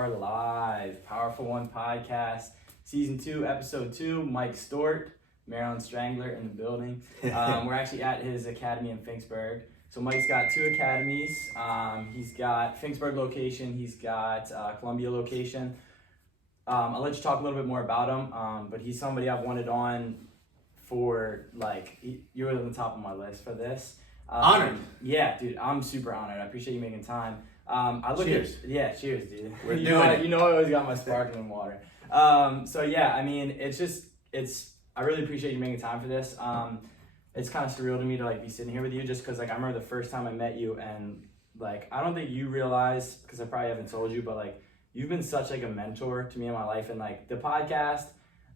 are live. Powerful One Podcast, Season 2, Episode 2. Mike Stewart, Maryland Strangler in the building. We're actually at his academy in Finksburg. So Mike's got 2 academies. He's got Finksburg location. He's got Columbia location. I'll let you talk a little bit more about him, but he's somebody I've wanted on for, you were on the top of my list for this. Honored. Yeah, dude, I'm super honored. I appreciate you making time. Cheers. Cheers, dude. We're doing it. You know I always got my sparkling water. So yeah, I mean, I really appreciate you making time for this. It's kind of surreal to me to be sitting here with you just because I remember the first time I met you and I don't think you realize, because I probably haven't told you, but you've been such a mentor to me in my life, and the podcast,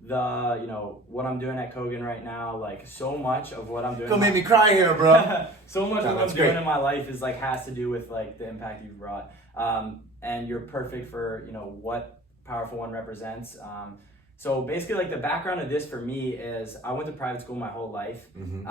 what I'm doing at Kogan right now, so much of what I'm doing. Don't make me cry here, bro. So much of what I'm doing in my life is has to do with the impact you've brought. And you're perfect for, what Powerful One represents. So basically the background of this for me is I went to private school my whole life. Mm-hmm.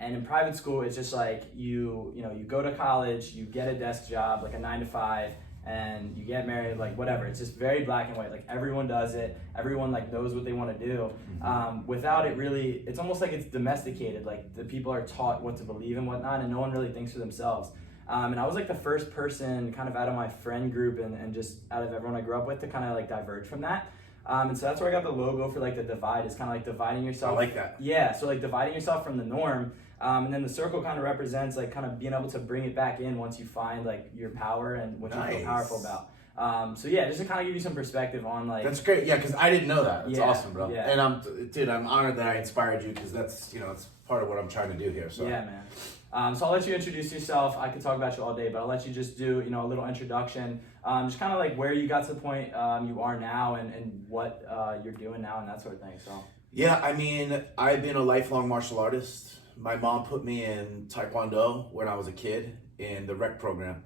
And in private school, it's just you go to college, you get a desk job, a 9-to-5, and you get married, whatever. It's just very black and white. Everyone does it. Everyone knows what they want to do. Mm-hmm. Without it really, it's almost it's domesticated. The people are taught what to believe and whatnot, and no one really thinks for themselves. And I was the first person kind of out of my friend group and just out of everyone I grew up with to kind of diverge from that. And so that's where I got the logo for the divide. It's kind of dividing yourself. I like that. Yeah, so dividing yourself from the norm. And then the circle kind of represents kind of being able to bring it back in once you find your power and what you feel powerful about. So yeah, just to kind of give you some perspective on That's great. Yeah, because I didn't know that. That's awesome, bro. Yeah. And I'm honored that I inspired you, because that's it's part of what I'm trying to do here. So yeah, man. So I'll let you introduce yourself. I could talk about you all day, but I'll let you just do a little introduction. Just kind of where you got to the point you are now and what you're doing now and that sort of thing. So yeah, I mean, I've been a lifelong martial artist. My mom put me in Taekwondo when I was a kid in the rec program.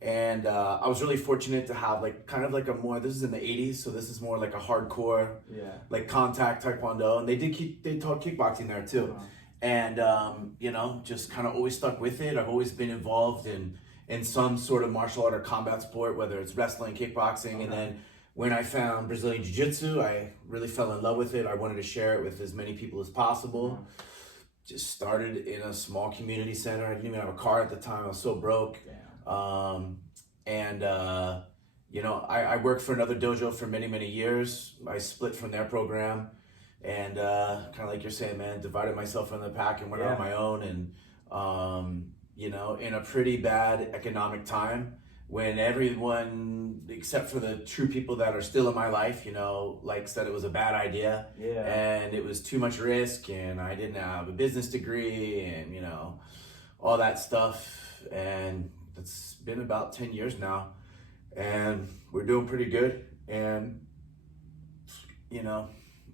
And I was really fortunate to have this is in the 80s, so this is more a hardcore, contact Taekwondo. And they taught kickboxing there too. Uh-huh. And, just kind of always stuck with it. I've always been involved in some sort of martial art or combat sport, whether it's wrestling, kickboxing. Okay. And then when I found Brazilian Jiu-Jitsu, I really fell in love with it. I wanted to share it with as many people as possible. Uh-huh. Just started in a small community center. I didn't even have a car at the time. I was so broke. I worked for another dojo for many, many years. I split from their program and kind of like you're saying, man, divided myself from the pack and went out on my own. And, in a pretty bad economic time when everyone, except for the true people that are still in my life, said it was a bad idea. Yeah. And it was too much risk, and I didn't have a business degree, and, all that stuff. And it's been about 10 years now, and we're doing pretty good. And,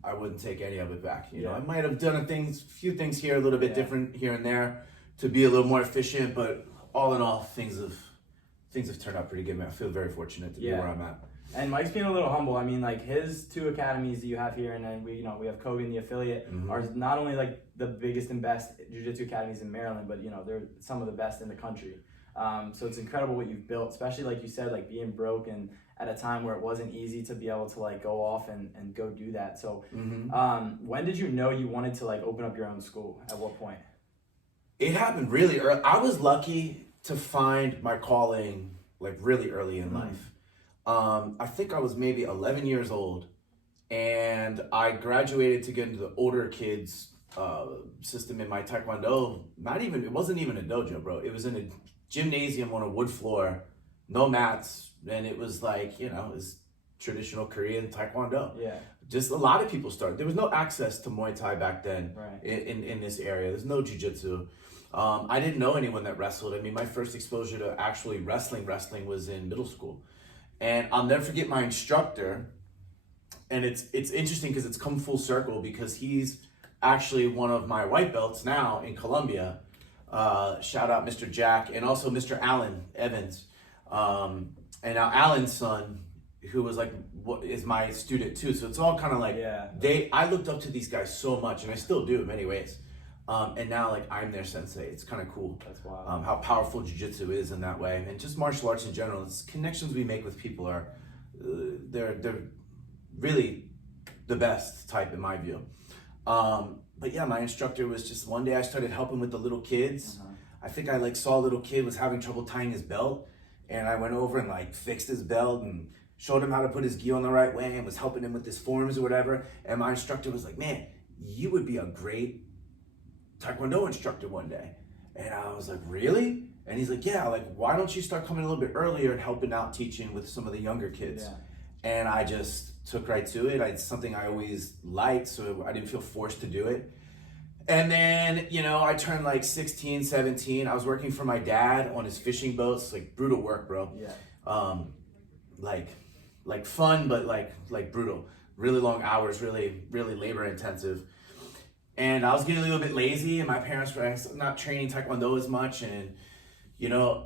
I wouldn't take any of it back. I might have done a few things here, a little bit different here and there to be a little more efficient, but all in all, things have turned out pretty good, man. I feel very fortunate to be where I'm at. And Mike's being a little humble. I mean, his 2 academies that you have here, and then we have Kogan, the affiliate, are not only the biggest and best jiu-jitsu academies in Maryland, but they're some of the best in the country. So it's incredible what you've built, especially like you said, being broke and at a time where it wasn't easy to be able to go off and go do that. So when did you know you wanted to open up your own school? At what point? It happened really early. I was lucky to find my calling really early in life. I think I was maybe 11 years old, and I graduated to get into the older kids system in my Taekwondo. It wasn't even a dojo, bro. It was in a gymnasium on a wood floor, no mats, and it was it was traditional Korean Taekwondo. Yeah. Just a lot of people started. There was no access to Muay Thai back then. Right. in this area. There's no Jiu-Jitsu. I didn't know anyone that wrestled. I mean, my first exposure to actually wrestling was in middle school. And I'll never forget my instructor. And it's interesting because it's come full circle, because he's actually one of my white belts now in Columbia. Shout out Mr. Jack, and also Mr. Allen Evans. And now Allen's son, who was is my student too. So it's all kind of I looked up to these guys so much, and I still do in many ways. And now I'm their sensei. It's kind of cool. That's wild. How powerful jiu-jitsu is in that way, and just martial arts in general. It's connections we make with people are they're really the best type in my view. But yeah, my instructor was just, one day I started helping with the little kids. I think I like saw a little kid was having trouble tying his belt, and I went over and like fixed his belt and showed him how to put his gi on the right way and was helping him with his forms or whatever. And my instructor was like, man, you would be a great Taekwondo instructor one day. And I was like, really? And he's like, yeah, like, why don't you start coming a little bit earlier and helping out teaching with some of the younger kids? Yeah. And I just took right to it. It's something I always liked, so I didn't feel forced to do it. And then, you know, I turned like 16, 17. I was working for my dad on his fishing boats, like brutal work, bro. Yeah. Like fun, but like brutal. Really long hours, really labor intensive. And I was getting a little bit lazy, and my parents were not training Taekwondo as much. And, you know,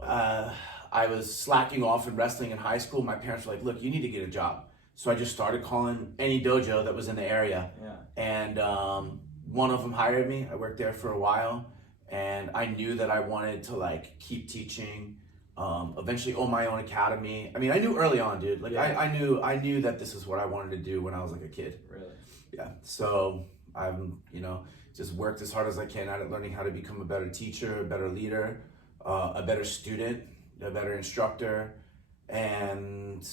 I was slacking off in wrestling in high school. My parents were like, look, you need to get a job. So I just started calling any dojo that was in the area. Yeah. And one of them hired me. I worked there for a while, and I knew that I wanted to like keep teaching, eventually own my own academy. I mean, I knew early on, dude. Like yeah. I knew that this is what I wanted to do when I was like a kid. Really? Yeah. So I'm, you know, just worked as hard as I can at it, learning how to become a better teacher, a better leader, a better student, a better instructor, and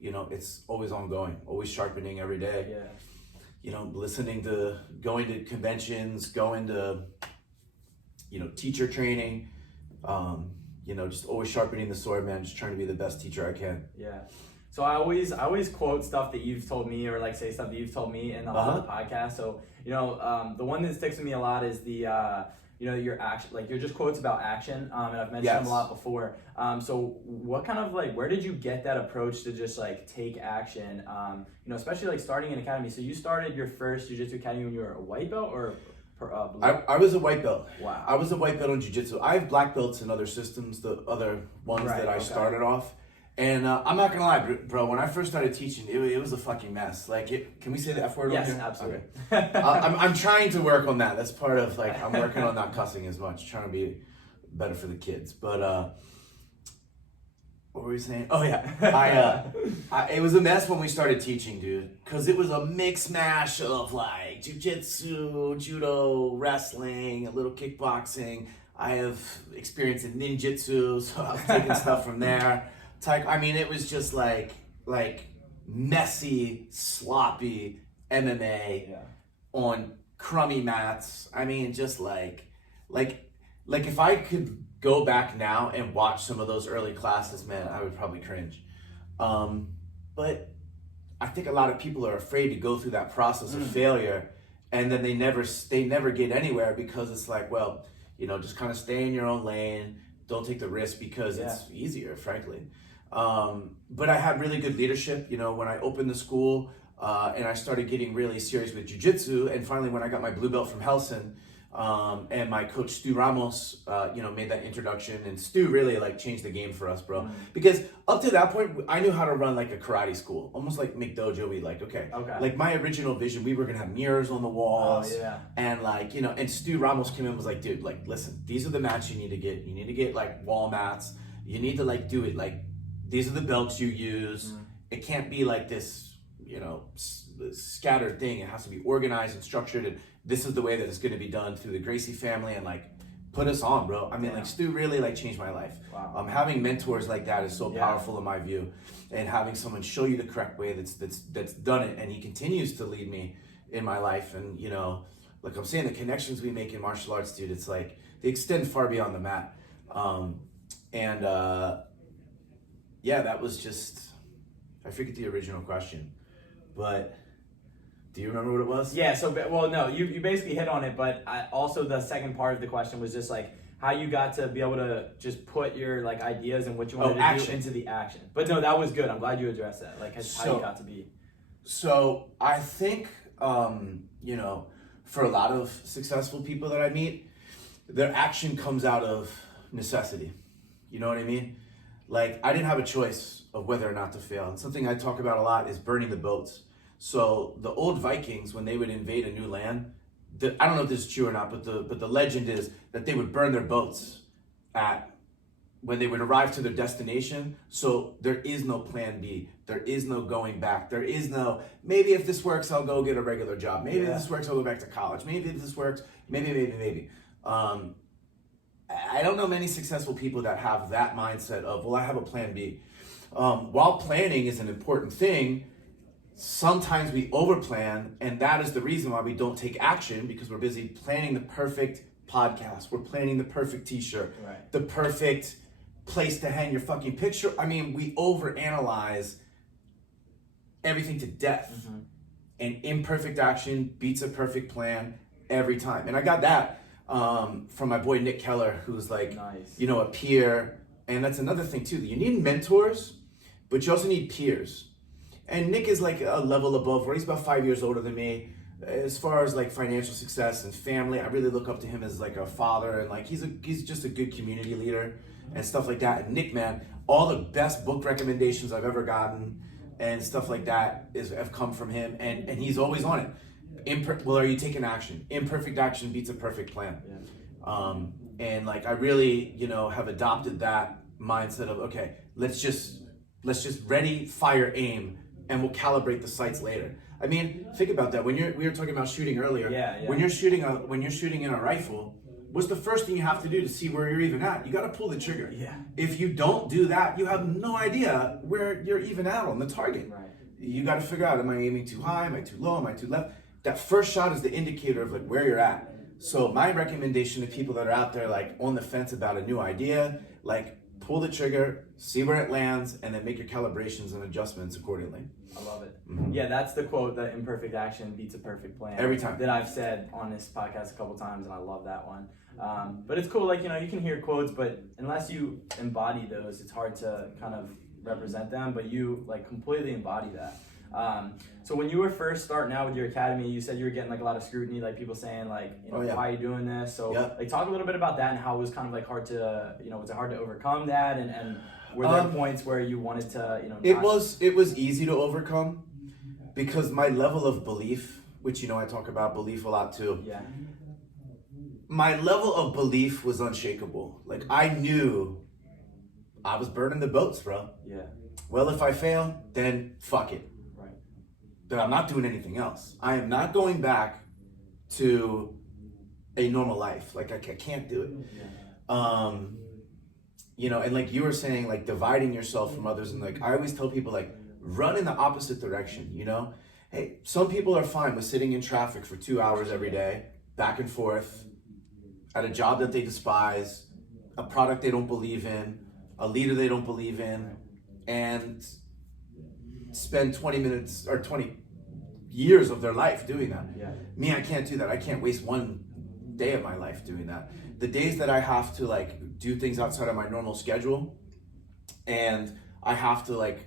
you know, it's always ongoing, always sharpening every day. Yeah. You know, going to conventions, going to, you know, teacher training, you know, just always sharpening the sword, man, just trying to be the best teacher I can. Yeah. So I always quote stuff that you've told me, or like say stuff that you've told me in a lot of the podcasts. So, you know, the one that sticks with me a lot is the, you know, your action, like your just quotes about action. And I've mentioned them a lot before. So what kind of like, where did you get that approach to just like take action? You know, especially like starting an academy. So you started your first jiu-jitsu academy when you were a white belt, or blue? I was a white belt. Wow. I was a white belt in jiu-jitsu. I have black belts in other systems, the other ones that I started off. And I'm not gonna lie, bro, when I first started teaching, it was a fucking mess. Like, can we say the F word on here? Yes, absolutely. Okay. I'm trying to work on that. That's part of, like, I'm working on not cussing as much, trying to be better for the kids. But, what were we saying? Oh, yeah. It was a mess when we started teaching, dude. Because it was a mix mash of, like, jiu-jitsu, judo, wrestling, a little kickboxing. I have experience in ninjutsu, so I was taking stuff from there. I mean, it was just like messy, sloppy MMA on crummy mats. I mean, just like if I could go back now and watch some of those early classes, man, I would probably cringe. But I think a lot of people are afraid to go through that process of failure, and then they never get anywhere, because it's like, well, you know, just kind of stay in your own lane. Don't take the risk, because it's easier, frankly. But I had really good leadership, you know, when I opened the school, and I started getting really serious with jiu-jitsu. And finally, when I got my blue belt from Helson, and my coach Stu Ramos, you know, made that introduction, and Stu really like changed the game for us, bro. Because up to that point, I knew how to run like a karate school, almost like McDojo. Like, okay. Like my original vision, we were gonna have mirrors on the walls, and like, you know, and Stu Ramos came in and was like, dude, like, listen, these are the mats you need to get. You need to get like wall mats. You need to like do it like, these are the belts you use. It can't be like this, you know, scattered thing. It has to be organized and structured, and this is the way that it's going to be done through the Gracie family, and like put us on, bro. I mean, like Stu really like changed my life. Wow. Having mentors like that is so powerful in my view, and having someone show you the correct way that's done it, and he continues to lead me in my life. And you know, like I'm saying, the connections we make in martial arts, dude, it's like they extend far beyond the mat. Yeah, that was just, I forget the original question, but do you remember what it was? Yeah, so, well, no, you basically hit on it, but also the second part of the question was just like how you got to be able to just put your like ideas and what you wanted to do into the action. But no, that was good. I'm glad you addressed that, like how you got to be. So I think, you know, for a lot of successful people that I meet, their action comes out of necessity. You know what I mean? Like, I didn't have a choice of whether or not to fail. And something I talk about a lot is burning the boats. So the old Vikings, when they would invade a new land, I don't know if this is true or not, but the legend is that they would burn their boats at when they would arrive to their destination. So there is no plan B. There is no going back. There is no, maybe if this works, I'll go get a regular job. Maybe if this works, I'll go back to college. Maybe if this works, maybe. I don't know many successful people that have that mindset of, well, I have a plan B. While planning is an important thing, sometimes we overplan, and that is the reason why we don't take action, because we're busy planning the perfect podcast. We're planning the perfect t-shirt, the perfect place to hang your fucking picture. I mean, we overanalyze everything to death. And imperfect action beats a perfect plan every time. And I got that from my boy Nick Keller, who's like, you know, a peer. And that's another thing too. You need mentors, but you also need peers. And Nick is like a level above, where he's about 5 years older than me. As far as like financial success and family, I really look up to him as like a father, and like he's just a good community leader and stuff like that. And Nick, man, all the best book recommendations I've ever gotten and stuff like that have come from him, and he's always on it. Well, are you taking action? Imperfect action beats a perfect plan. And like I really, you know, have adopted that mindset of, okay, let's just ready, fire, aim, and we'll calibrate the sights later. I mean, think about that. When we were talking about shooting earlier. When you're shooting in a rifle, what's the first thing you have to do to see where you're even at? You got to pull the trigger. If you don't do that, you have no idea where you're even at on the target. You got to figure out, am I aiming too high? Am I too low? Am I too left? That first shot is the indicator of like where you're at. So my recommendation to people that are out there like on the fence about a new idea, like pull the trigger, see where it lands, and then make your calibrations and adjustments accordingly. I love it. Yeah, that's the quote, that imperfect action beats a perfect plan. Every time. That I've said on this podcast a couple times, and I love that one. But it's cool, like, you know, you can hear quotes, but unless you embody those, it's hard to kind of represent them, but you like completely embody that. So when you were first starting out with your academy, you said you were getting like a lot of scrutiny, like people saying like, you know, why are you doing this? So like talk a little bit about that and how it was kind of like hard to, you know, was it hard to overcome that? And were there points where you wanted to, you know, it was easy to overcome, because my level of belief, which, you know, I talk about belief a lot too. My level of belief was unshakable. Like I knew I was burning the boats, bro. Well, if I fail, then fuck it. But I'm not doing anything else. I am not going back to a normal life. Like I can't do it. You know, and like you were saying, like dividing yourself from others, and like I always tell people, like run in the opposite direction. You know, hey, some people are fine with sitting in traffic for 2 hours every day, back and forth, at a job that they despise, a product they don't believe in, a leader they don't believe in, and spend 20 minutes or 20 years of their life doing that. Me, I can't do that. I can't waste one day of my life doing that. The days that I have to like do things outside of my normal schedule, and I have to like,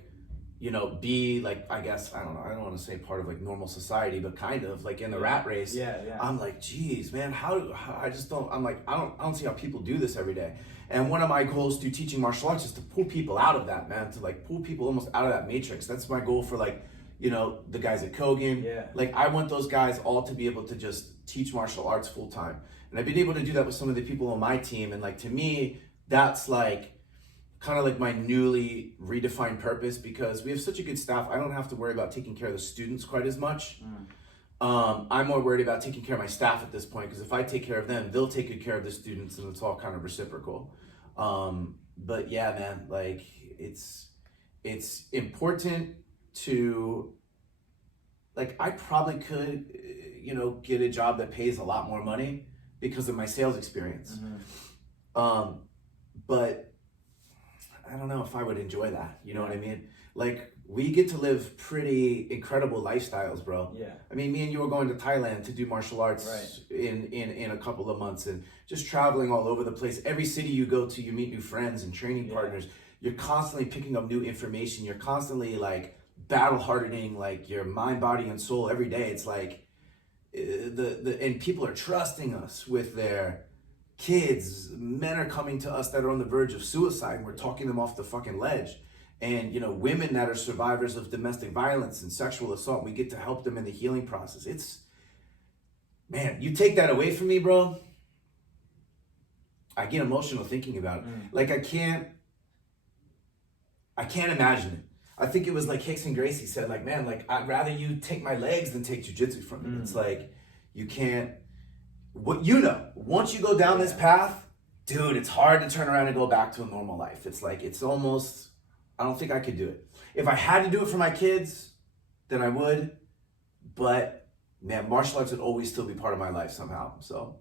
you know, be like, I guess, I don't know, I don't want to say part of like normal society, but kind of like in the rat race. I'm like, geez, man, how I just don't, I'm like, I don't see how people do this every day. And one of my goals through teaching martial arts is to pull people out of that, man, to like pull people almost out of that matrix. That's my goal for like, you know, the guys at Kogan. Like I want those guys all to be able to just teach martial arts full time. And I've been able to do that with some of the people on my team. And like, to me, that's like kind of like my newly redefined purpose, because we have such a good staff. I don't have to worry about taking care of the students quite as much. I'm more worried about taking care of my staff at this point, because if I take care of them, they'll take good care of the students, and it's all kind of reciprocal. But yeah, man, like it's important to, like, I probably could, you know, get a job that pays a lot more money because of my sales experience. But I don't know if I would enjoy that. You know what I mean? Like, we get to live pretty incredible lifestyles, bro. I mean, me and you are going to Thailand to do martial arts in a couple of months, and just traveling all over the place. Every city you go to, you meet new friends and training partners. You're constantly picking up new information. You're constantly like battle hardening like your mind, body, and soul every day. It's like and people are trusting us with their kids. Men are coming to us that are on the verge of suicide, and we're talking them off the fucking ledge. And, you know, women that are survivors of domestic violence and sexual assault, we get to help them in the healing process. It's, man, you take that away from me, bro, I get emotional thinking about it. Like I can't imagine it. I think it was like Hicks and Gracie said, like, man, like I'd rather you take my legs than take jiu-jitsu from me. It's like, you can't, once you go down this path, dude, it's hard to turn around and go back to a normal life. It's like, it's almost, I don't think I could do it. If I had to do it for my kids, then I would, but man, martial arts would always still be part of my life somehow. So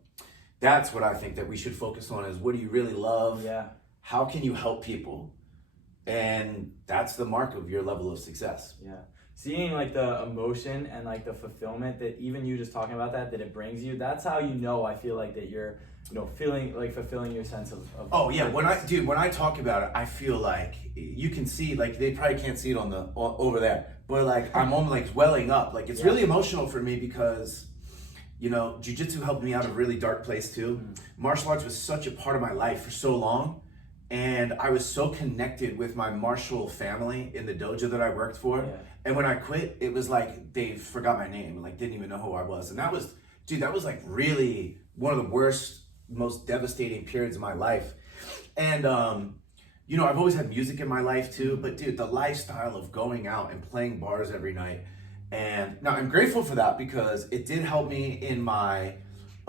that's what I think that we should focus on is, what do you really love? Yeah. How can you help people? And that's the mark of your level of success. Yeah. Seeing like the emotion and like the fulfillment that even you just talking about that it brings you, that's how you know, I feel like that you're, feeling like fulfilling your sense of oh yeah, when I talk about it, I feel like you can see, like they probably can't see it over there, but like I'm almost like welling up. Like it's really emotional for me because, jiu-jitsu helped me out of a really dark place too. Martial arts was such a part of my life for so long. And I was so connected with my martial family in the dojo that I worked for. Yeah. And when I quit, it was like they forgot my name, like didn't even know who I was. And that was like really one of the worst, most devastating periods of my life. And, I've always had music in my life too, but dude, the lifestyle of going out and playing bars every night. And now I'm grateful for that because it did help me in my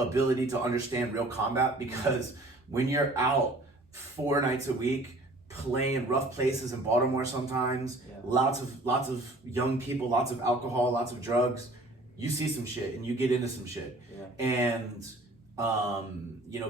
ability to understand real combat, because when you're out 4 nights a week playing rough places in Baltimore sometimes, lots of young people, lots of alcohol, lots of drugs, you see some shit and you get into some shit. And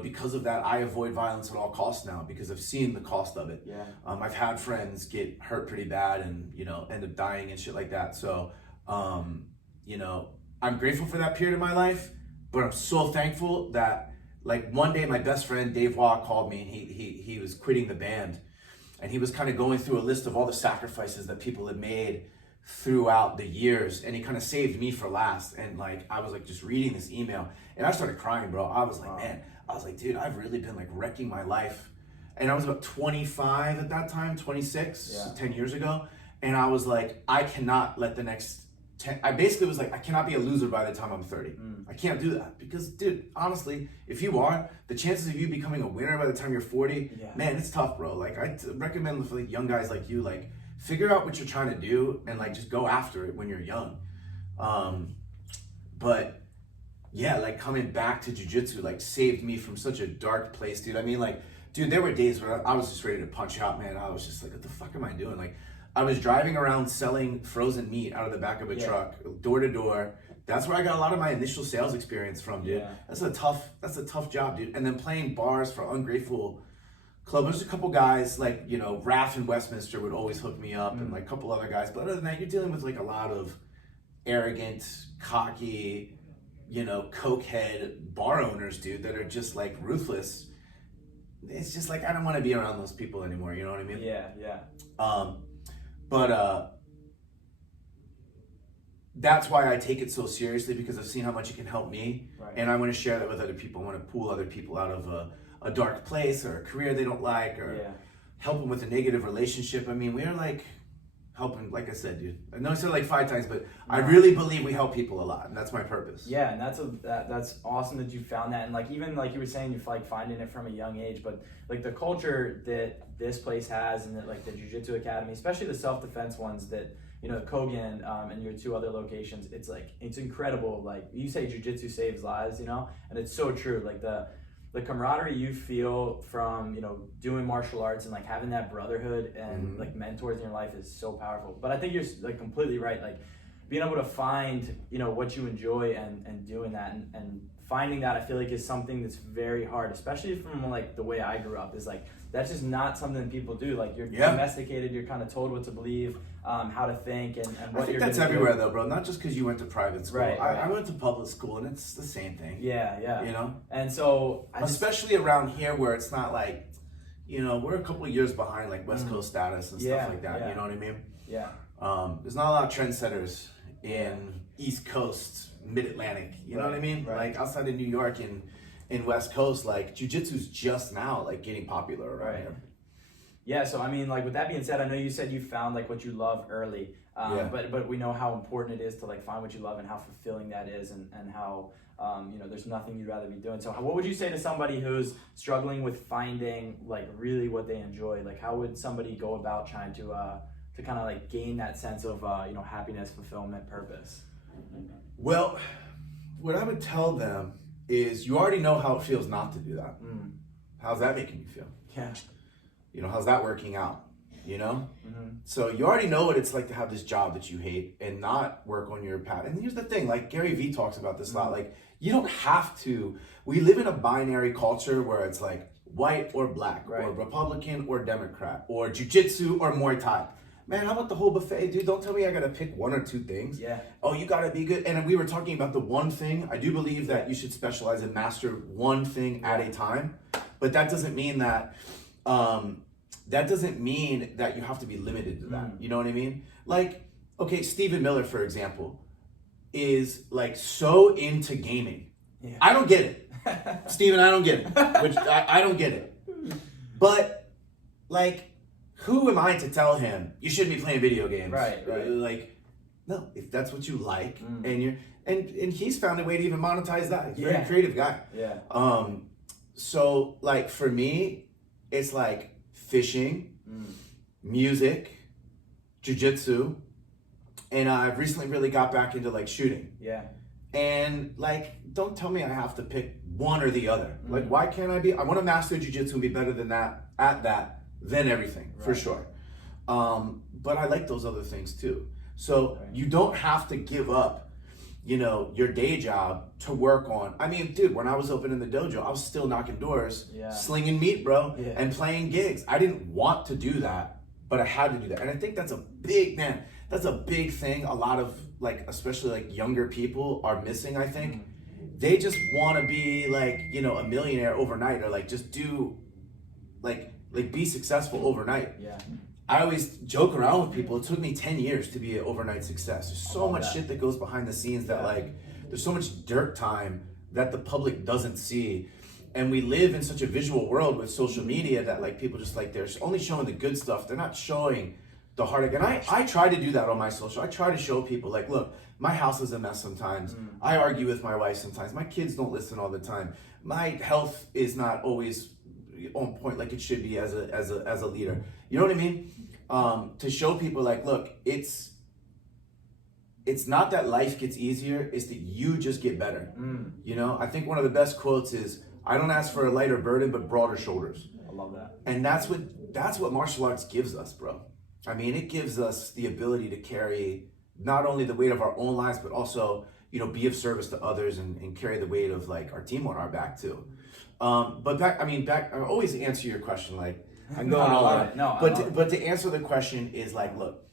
because of that, I avoid violence at all costs now because I've seen the cost of it. I've had friends get hurt pretty bad and end up dying and shit like that. So I'm grateful for that period of my life, but I'm so thankful that, like, one day my best friend Dave Waugh called me and he was quitting the band, and he was kind of going through a list of all the sacrifices that people had made throughout the years, and he kind of saved me for last. And like I was like just reading this email and I started crying, bro. I was like, man, dude, I've really been like wrecking my life. And I was about 25 at that time, 26, 10 years ago. And I was like, I cannot let the next I basically was like, I cannot be a loser by the time I'm 30. I can't do that because, dude, honestly, if you are, the chances of you becoming a winner by the time you're 40, man, it's tough, bro. Like, I recommend for like young guys like you, like, figure out what you're trying to do and like just go after it when you're young. But yeah, like coming back to jiu-jitsu like saved me from such a dark place, dude. I mean, like, dude, there were days where I was just ready to punch out, man. I was just like, what the fuck am I doing? Like, I was driving around selling frozen meat out of the back of a truck, door to door. That's where I got a lot of my initial sales experience from, dude. That's a tough job, dude. And then playing bars for Ungrateful Club. There's a couple guys like, Raph in Westminster would always hook me up and like a couple other guys. But other than that, you're dealing with like a lot of arrogant, cocky, cokehead bar owners, dude, that are just like ruthless. It's just like, I don't want to be around those people anymore. You know what I mean? Yeah. But that's why I take it so seriously, because I've seen how much it can help me. And I want to share that with other people. I want to pull other people out of a dark place or a career they don't like, or help them with a negative relationship. I mean, we're like helping, like I said, dude. I know I said it like 5 times, but I really believe we help people a lot, and that's my purpose. Yeah, and that's awesome that you found that. And like, even like you were saying, you're like finding it from a young age, but like the culture that this place has, and that like the Jiu-Jitsu Academy, especially the self-defense ones that, Kogan and your 2 other locations, it's incredible. Like you say, Jiu-Jitsu saves lives, and it's so true. Like the camaraderie you feel from, doing martial arts and like having that brotherhood and like mentors in your life is so powerful. But I think you're like completely right. Like being able to find, what you enjoy and doing that and finding that, I feel like is something that's very hard, especially from like the way I grew up, is like, that's just not something people do. Like you're domesticated, you're kind of told what to believe, how to think, and what I think you're that's everywhere though, bro. Not just because you went to private school. Right. I went to public school, and it's the same thing. Yeah. And so, especially around here where it's not like, we're a couple of years behind like West Coast status and stuff like that. You know what I mean? Yeah. There's not a lot of trendsetters in East Coast, Mid-Atlantic. You know what I mean? Like outside of New York and in West Coast, like jiu-jitsu's just now like getting popular around here. Yeah, so I mean, like with that being said, I know you said you found like what you love early, but we know how important it is to like find what you love and how fulfilling that is, and how you know, there's nothing you'd rather be doing. So what would you say to somebody who's struggling with finding like really what they enjoy? Like how would somebody go about trying to kind of like gain that sense of you know, happiness, fulfillment, purpose? Well, what I would tell them is you already know how it feels not to do that. How's that making you feel? Yeah. You know, how's that working out? You know? Mm-hmm. So you already know what it's like to have this job that you hate and not work on your path. And here's the thing, like Gary Vee talks about this a lot. Like, you don't have to. We live in a binary culture where it's like white or black, or Republican or Democrat, or jiu-jitsu or Muay Thai. Man, how about the whole buffet, dude? Don't tell me I gotta pick one or two things. Yeah. Oh, you gotta be good. And we were talking about the one thing. I do believe that you should specialize and master one thing at a time. But that doesn't mean that you have to be limited to that. You know what I mean? Like, okay, Stephen Miller, for example, is like so into gaming. Yeah. I don't get it. Stephen, I don't get it. Which I don't get it. But like, who am I to tell him you shouldn't be playing video games? Right. Like, no, if that's what you like, and he's found a way to even monetize that. He's a very creative guy. Yeah. So like for me, it's like fishing, music, jiu-jitsu, and I've recently really got back into like shooting. Yeah. And like, don't tell me I have to pick one or the other. Like, why can't I want to master jiu-jitsu and be better than that at that than everything, for sure. But I like those other things too. So you don't have to give up, you know, your day job to work on. I mean, dude, when I was opening the dojo, I was still knocking doors, slinging meat, bro, and playing gigs. I didn't want to do that, but I had to do that. And I think that's a big thing a lot of like, especially like younger people are missing, I think. They just want to be like, you know, a millionaire overnight, or like just do like be successful overnight. Yeah. I always joke around with people. It took me 10 years to be an overnight success. There's so much shit that goes behind the scenes that like, there's so much dirt time that the public doesn't see. And we live in such a visual world with social media that like people just like, they're only showing the good stuff. They're not showing the heartache. And I try to do that on my social. I try to show people like, look, my house is a mess sometimes. I argue with my wife sometimes. My kids don't listen all the time. My health is not always on point like it should be as a leader. You know what I mean? To show people like, look, it's not that life gets easier, it's that you just get better. You know, I think one of the best quotes is, I don't ask for a lighter burden, but broader shoulders. I love that. And that's what martial arts gives us, bro. I mean, it gives us the ability to carry not only the weight of our own lives, but also, you know, be of service to others and carry the weight of like our team on our back too. But I always answer your question, like, I'm going all out. But to answer the question is like, look,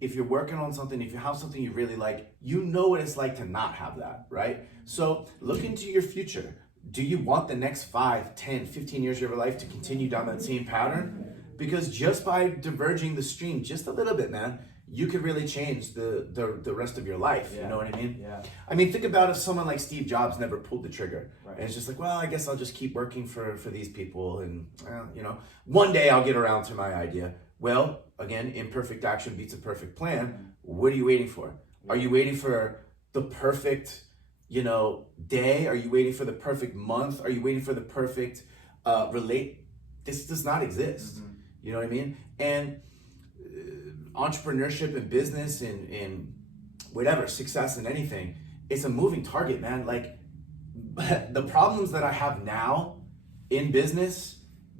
if you're working on something, if you have something you really like, you know what it's like to not have that, right? So look into your future. Do you want the next 5, 10, 15 years of your life to continue down that same pattern? Because just by diverging the stream just a little bit, man, you could really change the rest of your life. Yeah. You know what I mean? Yeah. I mean, think about if someone like Steve Jobs never pulled the trigger. Right. And it's just like, well, I guess I'll just keep working for these people. And, you know, one day I'll get around to my idea. Well, again, imperfect action beats a perfect plan. What are you waiting for? Yeah. Are you waiting for the perfect, you know, day? Are you waiting for the perfect month? Are you waiting for the perfect This does not exist. You know what I mean? And entrepreneurship and business and whatever, success in anything, it's a moving target, man. Like, the problems that I have now in business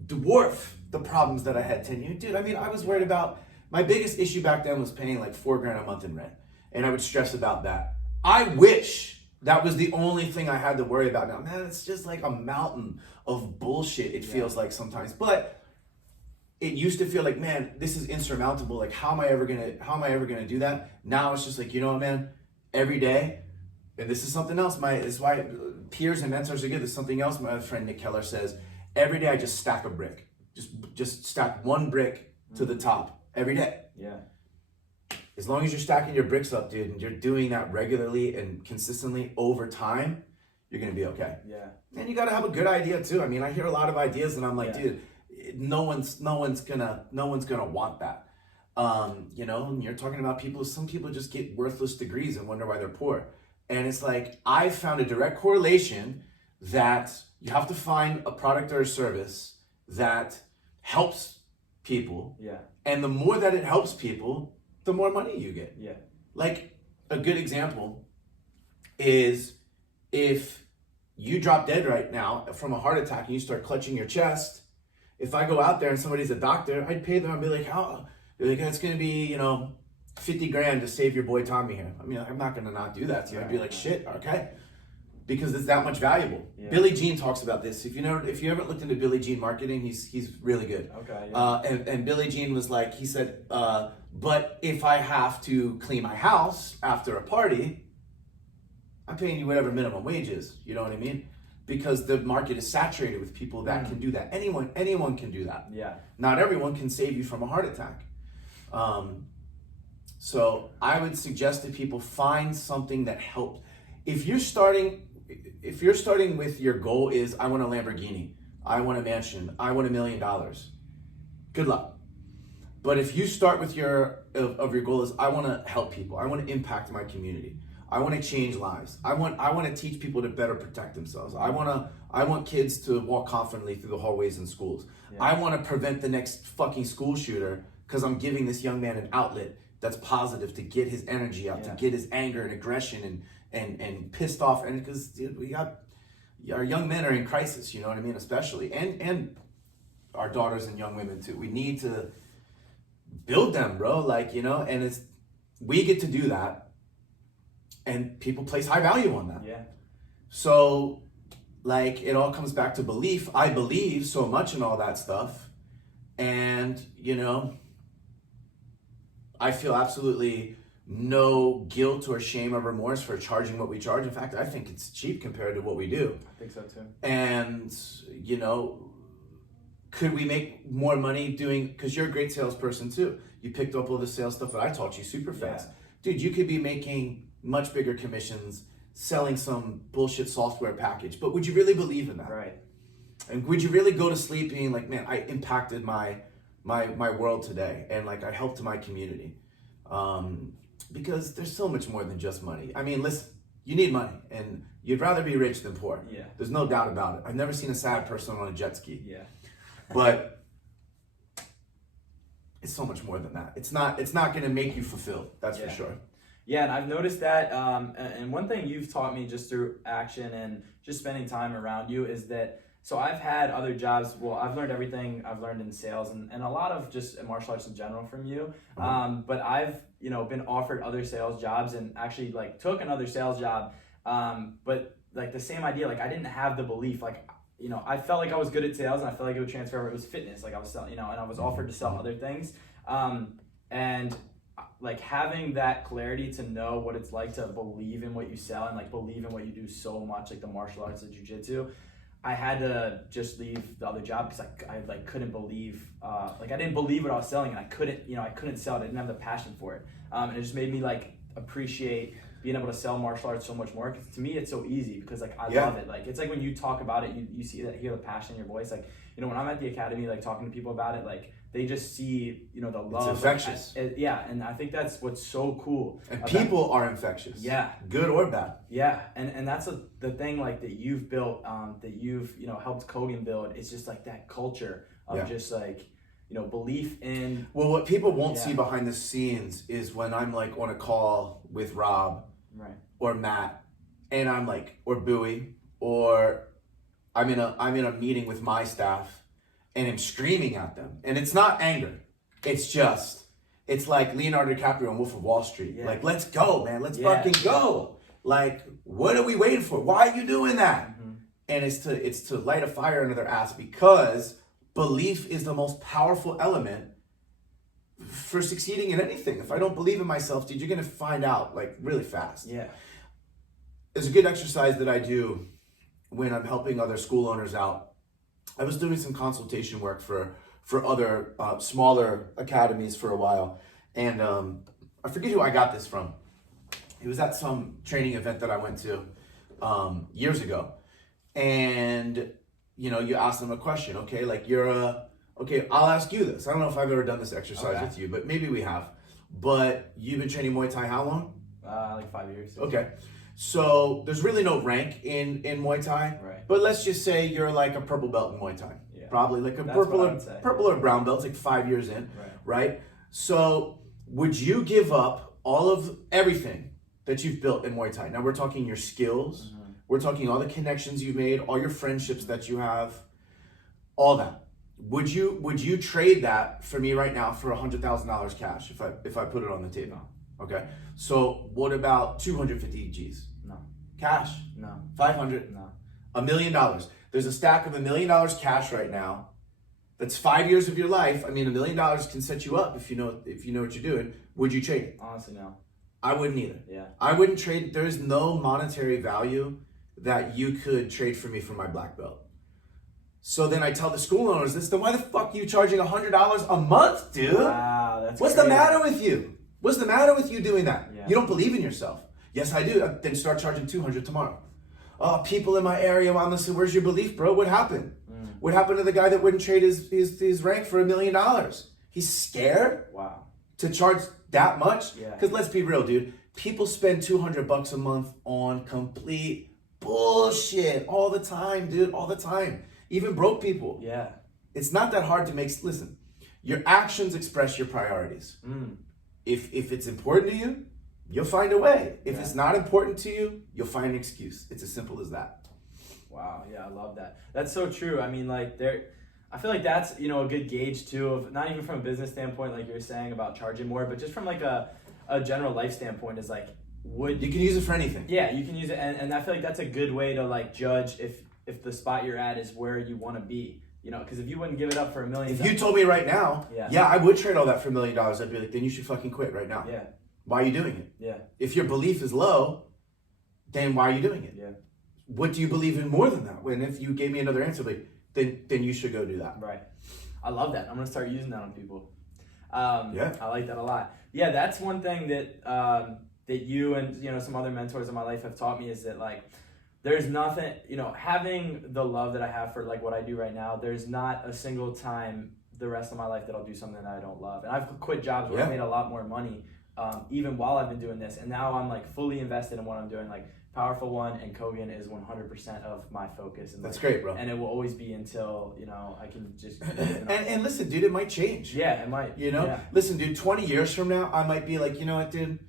dwarf the problems that I had 10 years. Dude, I mean, I was worried about, my biggest issue back then was paying like $4,000 a month in rent. And I would stress about that. I wish that was the only thing I had to worry about now. Man, it's just like a mountain of bullshit, it feels like sometimes. But it used to feel like, man, this is insurmountable. Like, how am I ever gonna do that? Now it's just like, you know what, man? Every day, and this is something else. This is why peers and mentors are good. There's something else my friend Nick Keller says. Every day I just stack a brick. Just stack one brick to the top every day. Yeah. As long as you're stacking your bricks up, dude, and you're doing that regularly and consistently over time, you're gonna be okay. Yeah. And you gotta have a good idea too. I mean, I hear a lot of ideas and I'm like, dude, no one's gonna want that. You know, and you're talking about some people just get worthless degrees and wonder why they're poor. And it's like, I found a direct correlation that you have to find a product or a service that helps people. Yeah. And the more that it helps people, the more money you get. Yeah. Like, a good example is if you drop dead right now from a heart attack and you start clutching your chest, if I go out there and somebody's a doctor, I'd pay them. I'd be like, how? They're like, it's going to be, you know, 50 grand to save your boy Tommie here. I mean, I'm not going to not do that to you. I'd be like, shit, okay. Because it's that much valuable. Yeah. Billie Jean talks about this. If you haven't looked into Billie Jean marketing, he's really good. Okay. Yeah. And Billie Jean was like, he said, but if I have to clean my house after a party, I'm paying you whatever minimum wage is. You know what I mean? Because the market is saturated with people that can do that. Anyone can do that. Yeah. Not everyone can save you from a heart attack. So I would suggest that people find something that helps. If you're starting with your goal is, I want a Lamborghini, I want a mansion, I want $1 million, good luck. But if you start with your goal is, I want to help people, I want to impact my community, I want to change lives, I want to teach people to better protect themselves, I want kids to walk confidently through the hallways in schools, I want to prevent the next fucking school shooter because I'm giving this young man an outlet that's positive to get his energy out, to get his anger and aggression and pissed off. And because we got, our young men are in crisis, you know what I mean? Especially, and our daughters and young women too. We need to build them, bro. Like, you know, and we get to do that, and people place high value on that. Yeah. So, like, it all comes back to belief. I believe so much in all that stuff, and, you know, I feel absolutely no guilt or shame or remorse for charging what we charge. In fact, I think it's cheap compared to what we do. I think so too. And, you know, could we make more money doing, because you're a great salesperson too. You picked up all the sales stuff that I taught you super fast. Yeah. Dude, you could be making much bigger commissions selling some bullshit software package, but would you really believe in that? Right. And would you really go to sleep being like, man, I impacted my world today, and like I helped my community, because there's so much more than just money. I mean, listen, you need money, and you'd rather be rich than poor. Yeah. There's no doubt about it. I've never seen a sad person on a jet ski. Yeah. But it's so much more than that. It's not going to make you fulfilled. That's for sure. Yeah, and I've noticed that, and one thing you've taught me just through action and just spending time around you is that, so I've had other jobs, well, I've learned everything I've learned in sales and a lot of just martial arts in general from you, but I've, you know, been offered other sales jobs and actually like took another sales job, but like the same idea, like I didn't have the belief, like, you know, I felt like I was good at sales and I felt like it would transfer over. It was fitness, like I was selling, you know, and I was offered to sell other things, and like having that clarity to know what it's like to believe in what you sell and like believe in what you do so much, like the martial arts, the jiu-jitsu, I had to just leave the other job because I like couldn't believe, like I didn't believe what I was selling, and I couldn't sell it. I didn't have the passion for it, and it just made me like appreciate being able to sell martial arts so much more. Because to me, it's so easy because like I love it. Like it's like when you talk about it, you see that, hear the passion in your voice. Like, you know, when I'm at the academy, like talking to people about it, like they just see, you know, the love. It's infectious. Yeah, and I think that's what's so cool. And people are infectious. Yeah. Good or bad. Yeah, and that's the thing like that you've built, that you've, you know, helped Kogan build. It's just like that culture of just like, you know, belief in. Well, what people won't see behind the scenes is when I'm like on a call with Rob, right, or Matt, and I'm like, or Bowie, or I'm in a meeting with my staff, and I'm screaming at them. And it's not anger. It's like Leonardo DiCaprio in Wolf of Wall Street. Yeah. Like, let's go, man. Let's fucking go. Like, what are we waiting for? Why are you doing that? Mm-hmm. And it's to light a fire under their ass, because belief is the most powerful element for succeeding in anything. If I don't believe in myself, dude, you're going to find out like really fast. Yeah. There's a good exercise that I do when I'm helping other school owners out. I was doing some consultation work for other smaller academies for a while, and I forget who I got this from. It was at some training event that I went to years ago, and you know, you ask them a question, okay, like you're Okay, I'll ask you this. I don't know if I've ever done this exercise Okay. with you, but maybe we have. But you've been training Muay Thai how long? Like 5 years. Okay. So there's really no rank in Muay Thai. Right. But let's just say you're like a purple belt in Muay Thai. Yeah. Probably like a That's purple what I or would say. purple or brown belt, it's like 5 years in. Right. Right? So would you give up all of everything that you've built in Muay Thai? Now we're talking your skills. Mm-hmm. We're talking all the connections you've made, all your friendships that you have, all that. Would you trade that for me right now for $100,000 cash if I put it on the table? No. Okay. So what about 250 G's? No. Cash? No. 500? No. $1 million. There's a stack of $1 million cash right now. That's 5 years of your life. I mean, $1 million can set you up if you know what you're doing. Would you trade it? Honestly, no. I wouldn't either. Yeah. I wouldn't trade. There's no monetary value that you could trade for me for my black belt. So then I tell the school owners this, then why the fuck are you charging $100 a month, dude? Wow, that's What's crazy. the matter with you? What's the matter with you doing that? Yeah. You don't believe in yourself. Yes, I do. Then start charging $200 tomorrow. Oh, people in my area, I'm gonna say, where's your belief, bro? What happened? What happened to the guy that wouldn't trade his rank for $1 million? He's scared Wow. to charge that much? Yeah. Because let's be real, dude. People spend $200 a month on complete bullshit all the time, dude. All the time. Even broke people. Yeah. It's not that hard to make. Listen, your actions express your priorities. If it's important to you, you'll find a way. If it's not important to you, you'll find an excuse. It's as simple as that. Wow, yeah, I love that. That's so true. I mean, like, I feel like that's, a good gauge, too, of not even from a business standpoint, like you're saying about charging more, but just from, like, a general life standpoint is, like, You can use it for anything. Yeah, you can use it, and I feel like that's a good way to, like, judge if the spot you're at is where you want to be, because if you wouldn't give it up for $1 million. If you told me right now, Yeah. I would trade all that for $1 million, I'd be like, then you should fucking quit right now. Yeah, Why are you doing it? yeah, If your belief is low, then why are you doing it? yeah, What do you believe in more than that? And if you gave me another answer, like, then you should go do that. right. I love that. I'm going to start using that on people. Yeah. I like that a lot. Yeah, that's one thing that you and some other mentors in my life have taught me is that, like, there's nothing, having the love that I have for, like, what I do right now, there's not a single time the rest of my life that I'll do something that I don't love. And I've quit jobs where I made a lot more money even while I've been doing this. And now I'm, like, fully invested in what I'm doing. Like, Powerful One and Kogan is 100% of my focus. And That's like, great, bro. And it will always be until, I can just... And listen, dude, it might change. Yeah, it might. Yeah. Listen, dude, 20 years from now, I might be like, you know what, dude?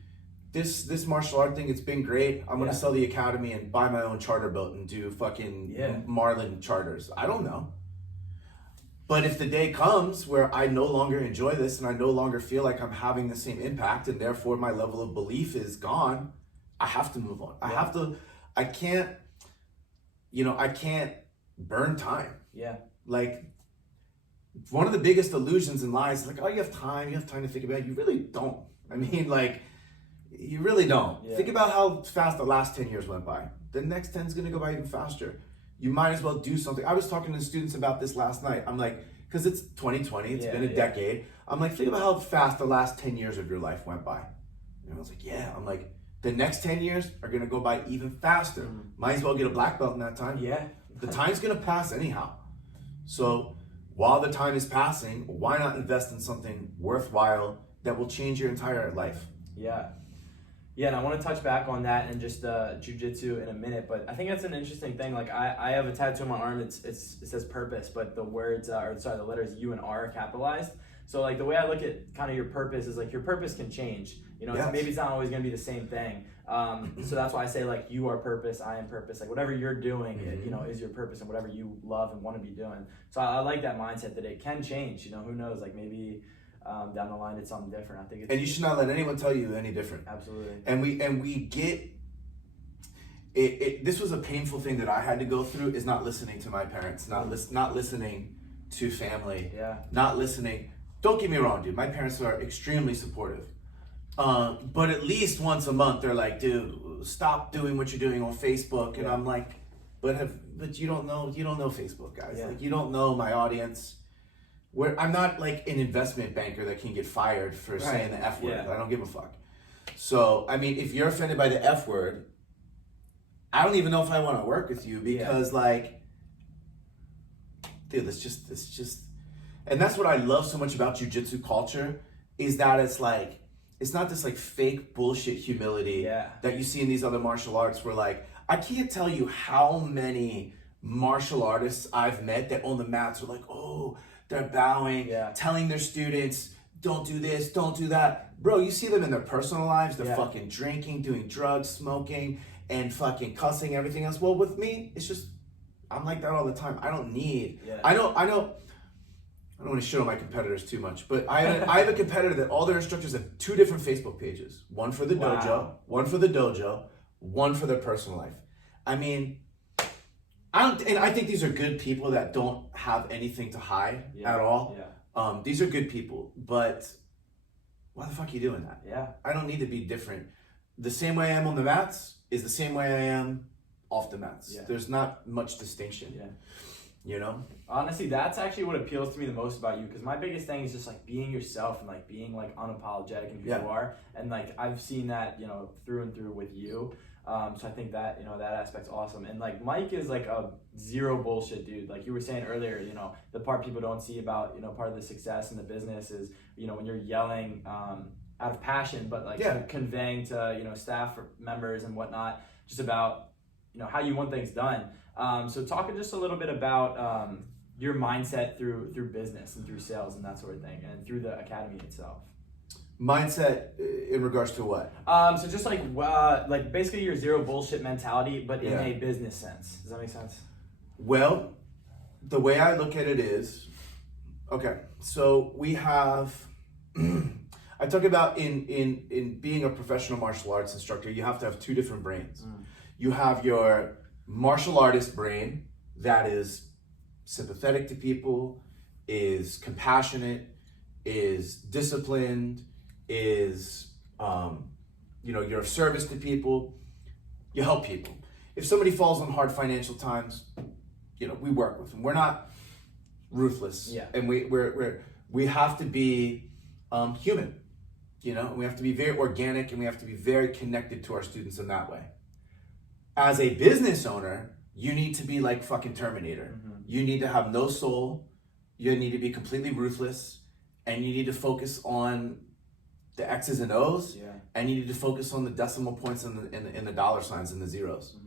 This martial art thing, it's been great. I'm going to sell the academy and buy my own charter boat and do fucking Marlin charters. I don't know. But if the day comes where I no longer enjoy this and I no longer feel like I'm having the same impact and therefore my level of belief is gone, I have to move on. I can't burn time. Yeah. Like, one of the biggest illusions and lies is like, oh, you have time to think about it. You really don't. I mean, like, you really don't. Yeah. Think about how fast the last 10 years went by. The next 10 is going to go by even faster. You might as well do something. I was talking to students about this last night. I'm like, because it's 2020, it's been a decade. I'm like, think about how fast the last 10 years of your life went by. And I was like, yeah. I'm like, the next 10 years are going to go by even faster. Might as well get a black belt in that time. Yeah. The time's going to pass anyhow. So while the time is passing, why not invest in something worthwhile that will change your entire life? Yeah. Yeah, and I want to touch back on that and just jiu-jitsu in a minute, but I think that's an interesting thing. Like, I have a tattoo on my arm, it says purpose, but the words, the letters U and R are capitalized. So, like, the way I look at kind of your purpose is, like, your purpose can change. Maybe it's not always going to be the same thing. So that's why I say, like, you are purpose, I am purpose. Like, whatever you're doing, is your purpose and whatever you love and want to be doing. So I like that mindset that it can change. Who knows? Like, maybe... down the line, it's something different. I think it's... And you should not let anyone tell you any different. Absolutely. And we get it. This was a painful thing that I had to go through. Is not listening to my parents, not listening to family, not listening. Don't get me wrong, dude. My parents are extremely supportive, but at least once a month they're like, "Dude, stop doing what you're doing on Facebook." And I'm like, "But you don't know Facebook, guys. Like, you don't know my audience." I'm not like an investment banker that can get fired for saying the F word. I don't give a fuck. So, I mean, if you're offended by the F word, I don't even know if I want to work with you because, like, dude, it's just, And that's what I love so much about jiu-jitsu culture, is that it's like, it's not this like fake bullshit humility that you see in these other martial arts where like, I can't tell you how many martial artists I've met that on the mats are like, oh, they're bowing, telling their students, don't do this, don't do that. Bro, you see them in their personal lives, they're fucking drinking, doing drugs, smoking, and fucking cussing, everything else. Well, with me, it's just, I'm like that all the time. I don't need, I don't want to shit on my competitors too much, but I have a competitor that all their instructors have 2 different Facebook pages. One for the dojo, one for the dojo, one for their personal life. I mean, I think these are good people that don't have anything to hide at all. These are good people, but why the fuck are you doing that? I don't need to be different. The same way I am on the mats is the same way I am off the mats. There's not much distinction. You know? Honestly, that's actually what appeals to me the most about you, because my biggest thing is just like being yourself and like being like unapologetic in who you are. And like I've seen that, you know, through and through with you. So I think that, you know, that aspect's awesome. And like Mike is like a zero bullshit dude. Like you were saying earlier, you know, the part people don't see about, you know, part of the success in the business is, you know, when you're yelling out of passion, but like conveying to, you know, staff members and whatnot, just about, you know, how you want things done. So talking just a little bit about your mindset through business and through sales and that sort of thing, and through the academy itself. Mindset in regards to what? So just like basically your zero bullshit mentality, but in a business sense. Does that make sense? Well, the way I look at it is, okay, so we have, I talk about in being a professional martial arts instructor, you have to have 2 different brains. You have your martial artist brain that is sympathetic to people, is compassionate, is disciplined, is you know, you're of service to people, you help people. If somebody falls on hard financial times, you know, we work with them. We're not ruthless, and we have to be human, you know. We have to be very organic, and we have to be very connected to our students in that way. As a business owner, you need to be like fucking Terminator. You need to have no soul. You need to be completely ruthless, and you need to focus on the X's and O's, and you need to focus on the decimal points and the dollar signs and the zeros.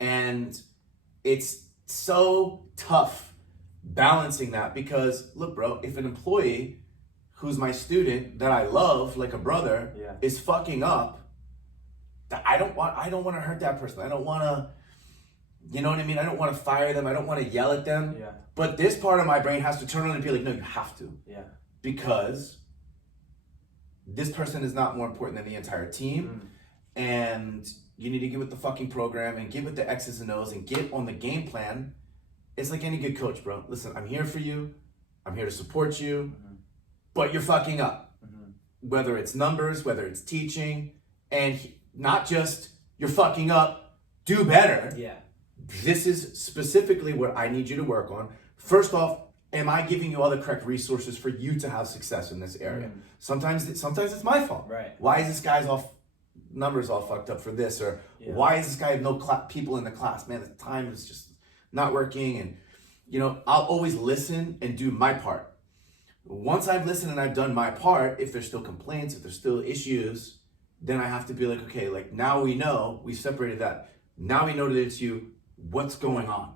And it's so tough balancing that, because look, bro, if an employee who's my student that I love like a brother is fucking up, I don't want to hurt that person. I don't want to, you know what I mean? I don't want to fire them. I don't want to yell at them. But this part of my brain has to turn on and be like, no, you have to. Because this person is not more important than the entire team. And you need to get with the fucking program and get with the X's and O's and get on the game plan. It's like any good coach, bro. Listen, I'm here for you. I'm here to support you. But you're fucking up. Whether it's numbers, whether it's teaching, and not just you're fucking up, do better. This is specifically what I need you to work on. First off, am I giving you all the correct resources for you to have success in this area? Sometimes it's my fault. Why is this guy's numbers all fucked up for this? Or why is this guy have no people in the class? Man, the time is just not working. And, you know, I'll always listen and do my part. Once I've listened and I've done my part, if there's still complaints, if there's still issues, then I have to be like, okay, like now we know, we've separated that. Now we know that it's you. What's going on?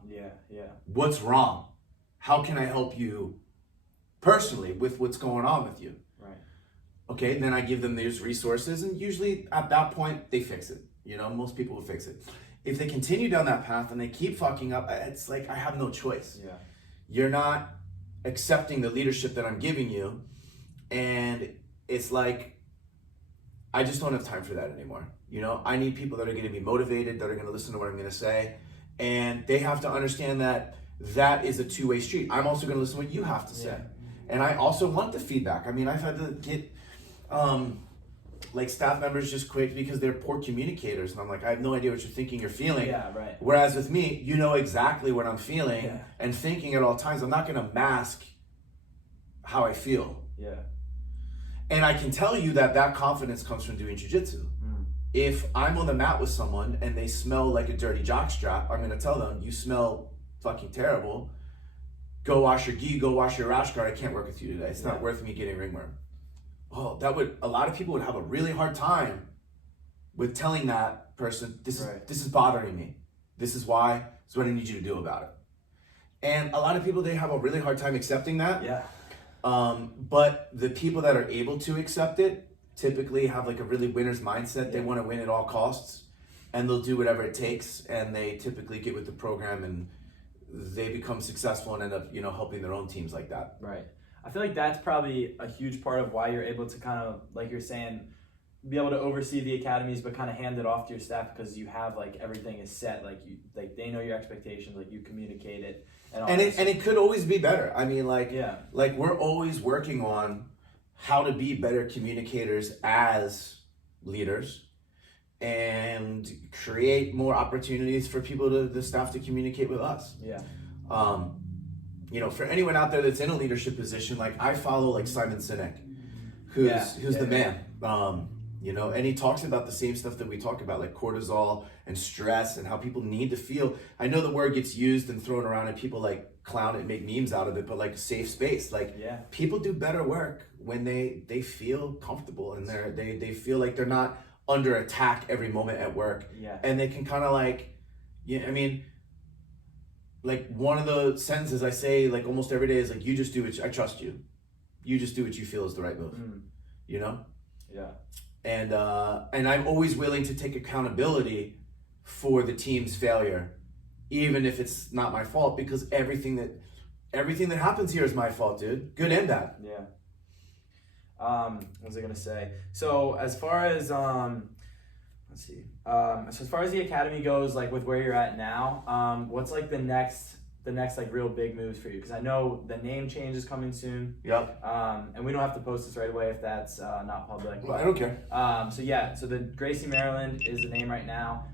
What's wrong? How can I help you personally with what's going on with you? Okay, then I give them these resources, and usually at that point, they fix it. You know, most people will fix it. If they continue down that path and they keep fucking up, it's like I have no choice. You're not accepting the leadership that I'm giving you, and it's like, I just don't have time for that anymore. You know, I need people that are going to be motivated, that are going to listen to what I'm going to say, and they have to understand that that is a two-way street. I'm also going to listen to what you have to say. And I also want the feedback. I mean, I've had to get like staff members just quit because they're poor communicators, and I'm like, I have no idea what you're thinking or feeling. Whereas with me, you know exactly what I'm feeling and thinking at all times. I'm not going to mask how I feel. And I can tell you that confidence comes from doing jiu-jitsu. If I'm on the mat with someone and they smell like a dirty jockstrap, I'm going to tell them, you smell fucking terrible. go wash your gi, go wash your rash guard. I can't work with you today. It's Yeah. not worth me getting ringworm. Oh, a lot of people would have a really hard time with telling that person, this is bothering me. This is why. This is what I need you to do about it. And a lot of people, they have a really hard time accepting that. Yeah. But the people that are able to accept it typically have like a really winner's mindset. They want to win at all costs, and they'll do whatever it takes. And they typically get with the program, and they become successful and end up, helping their own teams like that. Right. I feel like that's probably a huge part of why you're able to kind of, like you're saying, be able to oversee the academies, but kind of hand it off to your staff, because you have like everything is set, like they know your expectations, like you communicate it, and it could always be better. I mean, like we're always working on how to be better communicators as leaders, and create more opportunities for the staff to communicate with us. Yeah. For anyone out there that's in a leadership position, like I follow like Simon Sinek, who's the man. And he talks about the same stuff that we talk about, like cortisol and stress and how people need to feel. I know the word gets used and thrown around and people like clown it and make memes out of it, but like a safe space. Like people do better work when they feel comfortable and they feel like they're not under attack every moment at work. Yeah. And they can kind of like, like one of the sentences I say like almost every day is like, you just do what I trust you. You just do what you feel is the right move. Yeah. And I'm always willing to take accountability for the team's failure, even if it's not my fault, because everything that happens here is my fault, dude. Good and bad. Yeah. What was I gonna say? So as far as let's see. So as far as the academy goes, like with where you're at now, what's like the next like real big moves for you? Because I know the name change is coming soon. Yep. And we don't have to post this right away if that's not public. Well, I don't care. So the Gracie Maryland is the name right now.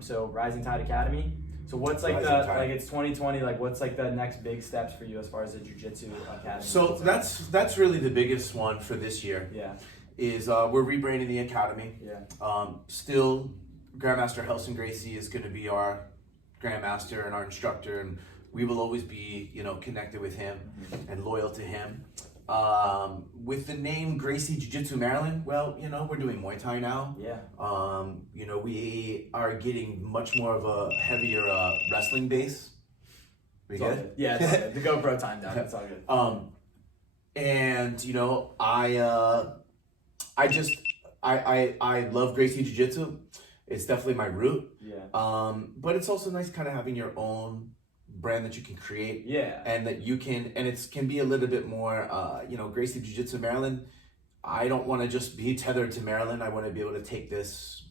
So Rising Tide Academy. So what's like like it's 2020, like what's like the next big steps for you as far as the Jiu-Jitsu Academy? So that's really the biggest one for this year. Yeah. Is we're rebranding the academy. Yeah. Still, Grandmaster Helson Gracie is going to be our Grandmaster and our instructor, and we will always be, connected with him and loyal to him. With the name Gracie Jiu-Jitsu Maryland, well, we're doing Muay Thai now. Yeah. We are getting much more of a heavier wrestling base. We good? Yeah, it's all good. The GoPro timed out. It's all good. And I love Gracie Jiu-Jitsu. It's definitely my root. Yeah. But it's also nice kind of having your own brand that you can create. Yeah. And that you can, and it can be a little bit more, Gracie Jiu-Jitsu Maryland. I don't want to just be tethered to Maryland. I want to be able to take this,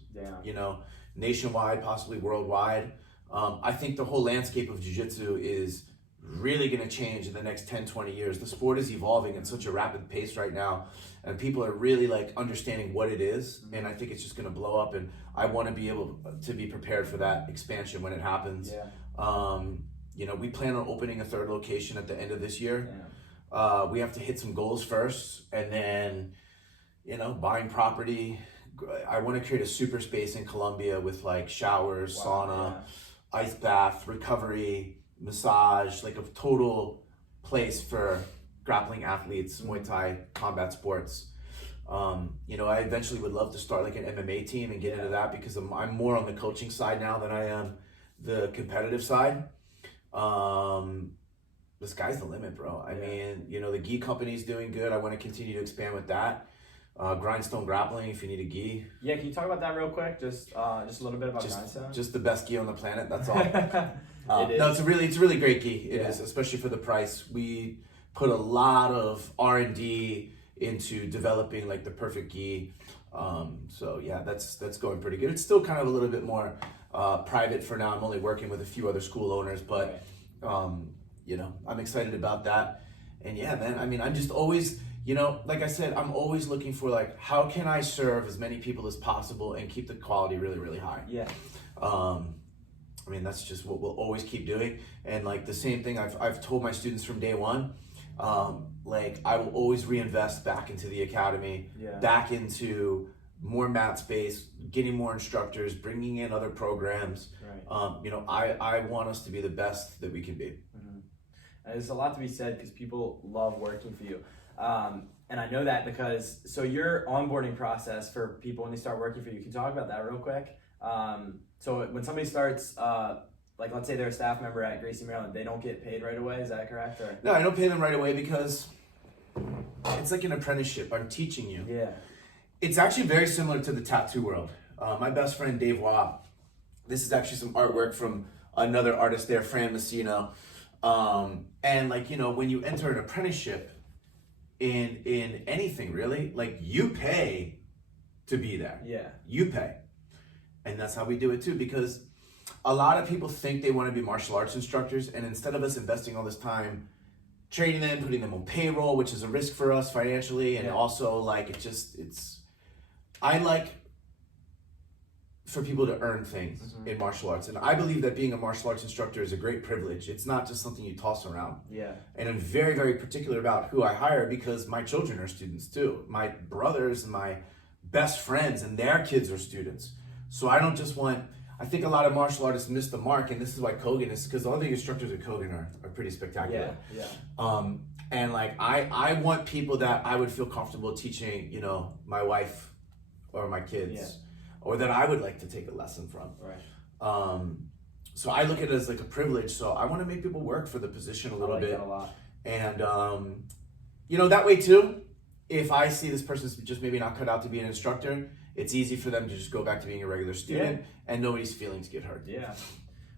nationwide, possibly worldwide. I think the whole landscape of Jiu-Jitsu is really going to change in the next 10, 20 years. The sport is evolving at such a rapid pace right now, and people are really like understanding what it is, and I think it's just going to blow up, and I want to be able to be prepared for that expansion when it happens. We plan on opening a third location at the end of this year. We have to hit some goals first, and then buying property. I want to create a super space in Columbia with like showers, sauna, ice bath, recovery, massage, like a total place for grappling athletes, Muay Thai, combat sports. I eventually would love to start like an MMA team and get into that, because I'm more on the coaching side now than I am the competitive side. The sky's the limit, bro. I mean, the gi company's doing good. I want to continue to expand with that. Grindstone grappling, if you need a gi. Yeah, can you talk about that real quick? Just a little bit about Grindstone. Just the best gi on the planet. That's all. No, it's a really great gi. It is, especially for the price. We put a lot of R&D into developing like the perfect gi. That's going pretty good. It's still kind of a little bit more private for now. I'm only working with a few other school owners, but I'm excited about that. And yeah, man, I mean, I'm just always, like I said, I'm always looking for like, how can I serve as many people as possible and keep the quality really, really high? Yeah. I mean, that's just what we'll always keep doing. And like the same thing I've told my students from day one, like I will always reinvest back into the academy, back into more mat space, getting more instructors, bringing in other programs. Right. I want us to be the best that we can be. And there's a lot to be said because people love working for you. And I know that because, so your onboarding process for people when they start working for you, can you talk about that real quick? So when somebody starts, like let's say they're a staff member at Gracie, Maryland, they don't get paid right away, is that correct? Or? No, I don't pay them right away because it's like an apprenticeship. I'm teaching you. Yeah. It's actually very similar to the tattoo world. My best friend, Dave Waugh, this is actually some artwork from another artist there, Fran Messino. And like, you know, when you enter an apprenticeship in anything really, like you pay to be there. Yeah. You pay. And that's how we do it too, because a lot of people think they want to be martial arts instructors, and instead of us investing all this time training them, putting them on payroll, which is a risk for us financially, and also like I like for people to earn things in martial arts, and I believe that being a martial arts instructor is a great privilege. It's not just something you toss around. Yeah. And I'm very, very particular about who I hire because my children are students too. My brothers and my best friends and their kids are students. So I don't just want, I think a lot of martial artists miss the mark, and this is why Kogan is, because all the instructors at Kogan are pretty spectacular. Yeah. And like I want people that I would feel comfortable teaching, you know, my wife or my kids, or that I would like to take a lesson from. Right. So I look at it as like a privilege. So I want to make people work for the position a little bit. That a lot. And you know, that way too, if I see this person's just maybe not cut out to be an instructor, it's easy for them to just go back to being a regular student, and nobody's feelings get hurt. Yeah,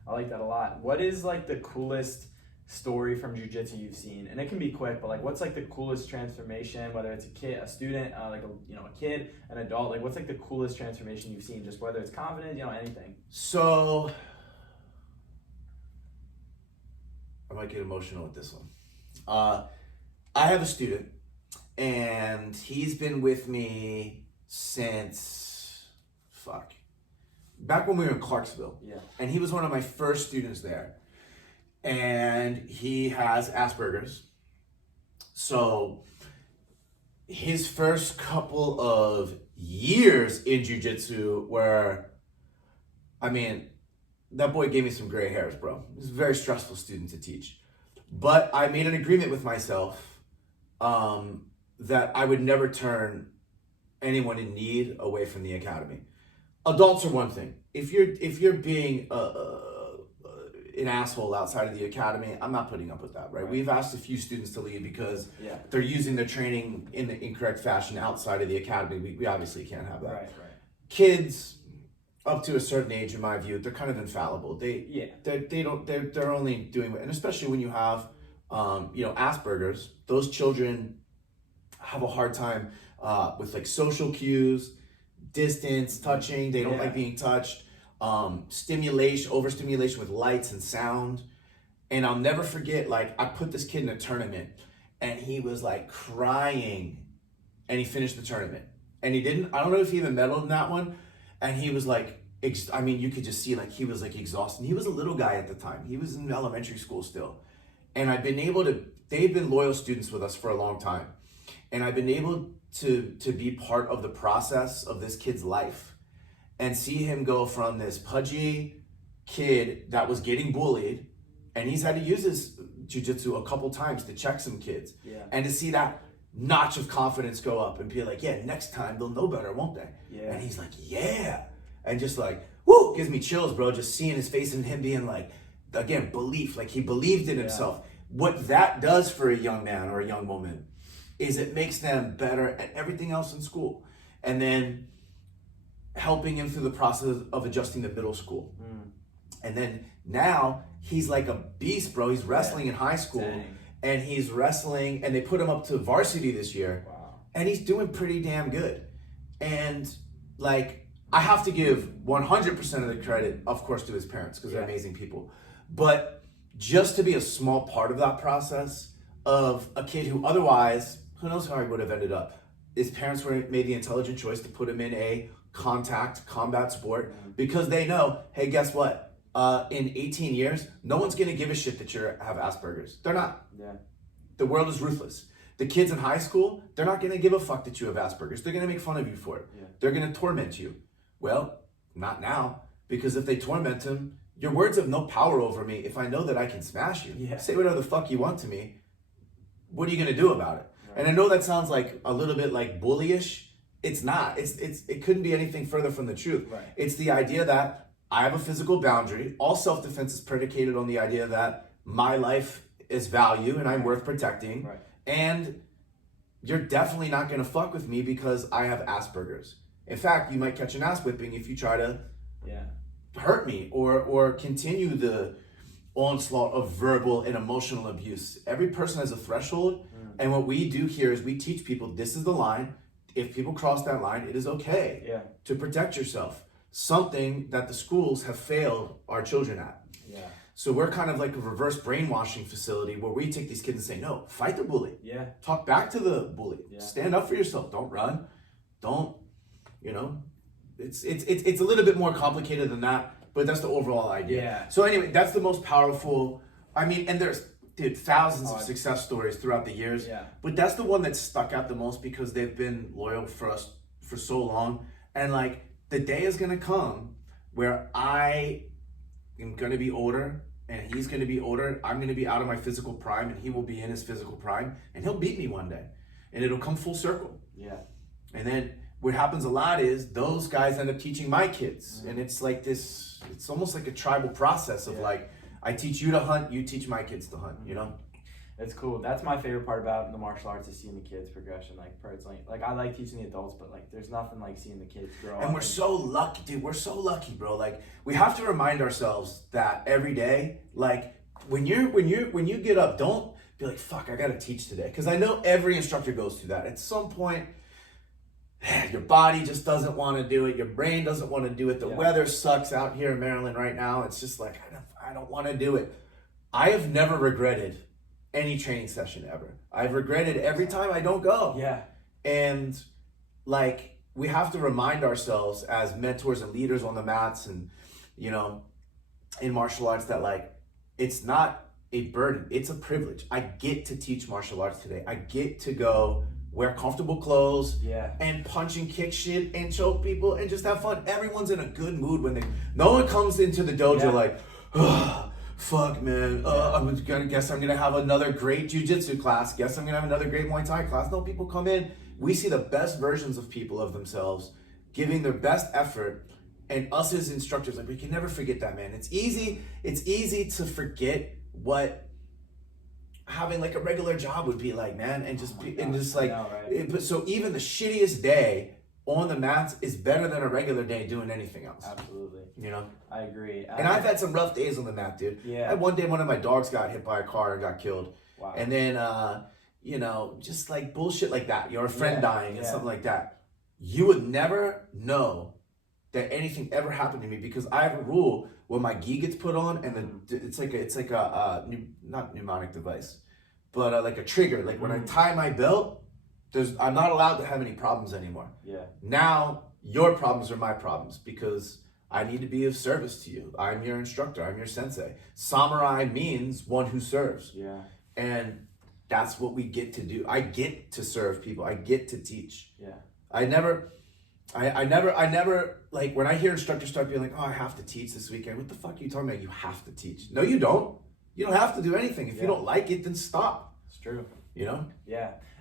I like that a lot. What is like the coolest story from jiu-jitsu you've seen? And it can be quick, but like what's like the coolest transformation, whether it's a kid, a student, like a kid, an adult, like what's like the coolest transformation you've seen, just whether it's confidence, you know, anything? So I might get emotional with this one. I have a student, and he's been with me since back when we were in Clarksville. Yeah. And he was one of my first students there. And he has Asperger's. So his first couple of years in jiu-jitsu were, I mean, that boy gave me some gray hairs, bro. He was a very stressful student to teach. But I made an agreement with myself that I would never turn anyone in need away from the academy. Adults are one thing. If you're being an asshole outside of the academy, I'm not putting up with that, right? We've asked a few students to leave because they're using their training in the incorrect fashion outside of the academy. We obviously can't have that. Right. Kids up to a certain age, in my view, they're kind of infallible. They're only doing, and especially when you have Asperger's, those children have a hard time with like social cues, distance, touching. They don't like being touched. Overstimulation with lights and sound. And I'll never forget, like, I put this kid in a tournament and he was like crying, and he finished the tournament. And he didn't, I don't know if he even medaled in that one. And he was like, you could just see like he was like exhausted. He was a little guy at the time. He was in elementary school still. And they've been loyal students with us for a long time. And I've been able to be part of the process of this kid's life and see him go from this pudgy kid that was getting bullied, and he's had to use his jiu-jitsu a couple times to check some kids, and to see that notch of confidence go up and be like, next time they'll know better, won't they? And he's like, and just like, whoo, gives me chills, bro, just seeing his face and him being like, again, belief, like he believed in himself. What that does for a young man or a young woman is it makes them better at everything else in school. And then helping him through the process of adjusting to middle school. And then now he's like a beast, bro. He's wrestling in high school. And he's wrestling, and they put him up to varsity this year. And he's doing pretty damn good. And like, I have to give 100% of the credit, of course, to his parents, because they're amazing people. But just to be a small part of that process of a kid who otherwise, who knows how he would have ended up. His parents made the intelligent choice to put him in a combat sport because they know, hey, guess what? In 18 years, no one's going to give a shit that you have Asperger's. They're not. The world is ruthless. The kids in high school, they're not going to give a fuck that you have Asperger's. They're going to make fun of you for it. They're going to torment you. Well, not now, because if they torment him, your words have no power over me if I know that I can smash you. Yeah. Say whatever the fuck you want to me. What are you gonna do about it? Right. And I know that sounds like a little bit like bullyish. It's not. It couldn't be anything further from the truth. Right. It's the idea that I have a physical boundary. All self-defense is predicated on the idea that my life is value and I'm worth protecting. Right. And you're definitely not gonna fuck with me because I have Asperger's. In fact, you might catch an ass whipping if you try to hurt me or continue the onslaught of verbal and emotional abuse. Every person has a threshold, and what we do here is we teach people this is the line. If people cross that line, it is okay to protect yourself. Something that the schools have failed our children at. Yeah. So we're kind of like a reverse brainwashing facility where we take these kids and say, no, fight the bully. Yeah. Talk back to the bully. Yeah. Stand up for yourself. Don't run. Don't, it's a little bit more complicated than that, but that's the overall idea. Yeah. So anyway, that's the most powerful. I mean, and there's thousands of success stories throughout the years. Yeah. But that's the one that stuck out the most because they've been loyal for us for so long. And like the day is gonna come where I am gonna be older and he's gonna be older. I'm gonna be out of my physical prime and he will be in his physical prime and he'll beat me one day. And it'll come full circle. Yeah. And then what happens a lot is those guys end up teaching my kids. And it's like this, it's almost like a tribal process of like, I teach you to hunt, you teach my kids to hunt, It's cool. That's my favorite part about the martial arts is seeing the kids' progression. Like personally, like I like teaching the adults, but like there's nothing like seeing the kids grow. And we're so lucky, dude. We're so lucky, bro. Like we have to remind ourselves that every day, like when you get up, don't be like, fuck, I gotta teach today. Because I know every instructor goes through that. At some point, your body just doesn't want to do it. Your brain doesn't want to do it. The weather sucks out here in Maryland right now. It's just like, I don't want to do it. I have never regretted any training session ever. I've regretted every time I don't go. Yeah. And like, we have to remind ourselves as mentors and leaders on the mats and, in martial arts that like, it's not a burden. It's a privilege. I get to teach martial arts today. I get to go wear comfortable clothes and punch and kick shit and choke people and just have fun. Everyone's in a good mood when no one comes into the dojo like, oh, fuck man, guess I'm gonna have another great jiu-jitsu class. Guess I'm gonna have another great Muay Thai class. No, people come in. We see the best versions of people of themselves giving their best effort. And us as instructors, like we can never forget that, man. It's easy to forget what having like a regular job would be like, man, and just but so even the shittiest day on the mats is better than a regular day doing anything else. Absolutely. I agree. And I've had some rough days on the mat, dude. Yeah. I had one day one of my dogs got hit by a car and got killed. Wow. And then just like bullshit like that. You're a friend dying and something like that. You would never know that anything ever happened to me because I have a rule when my gi gets put on and it's like a not pneumonic device, but like a trigger. Like when I tie my belt, I'm not allowed to have any problems anymore. Yeah. Now your problems are my problems because I need to be of service to you. I'm your instructor. I'm your sensei. Samurai means one who serves. Yeah. And that's what we get to do. I get to serve people. I get to teach. Yeah. I never like when I hear instructors start being like, oh, I have to teach this weekend. What the fuck are you talking about? You have to teach. No, you don't. You don't have to do anything. If you don't like it, then stop. It's true. Yeah.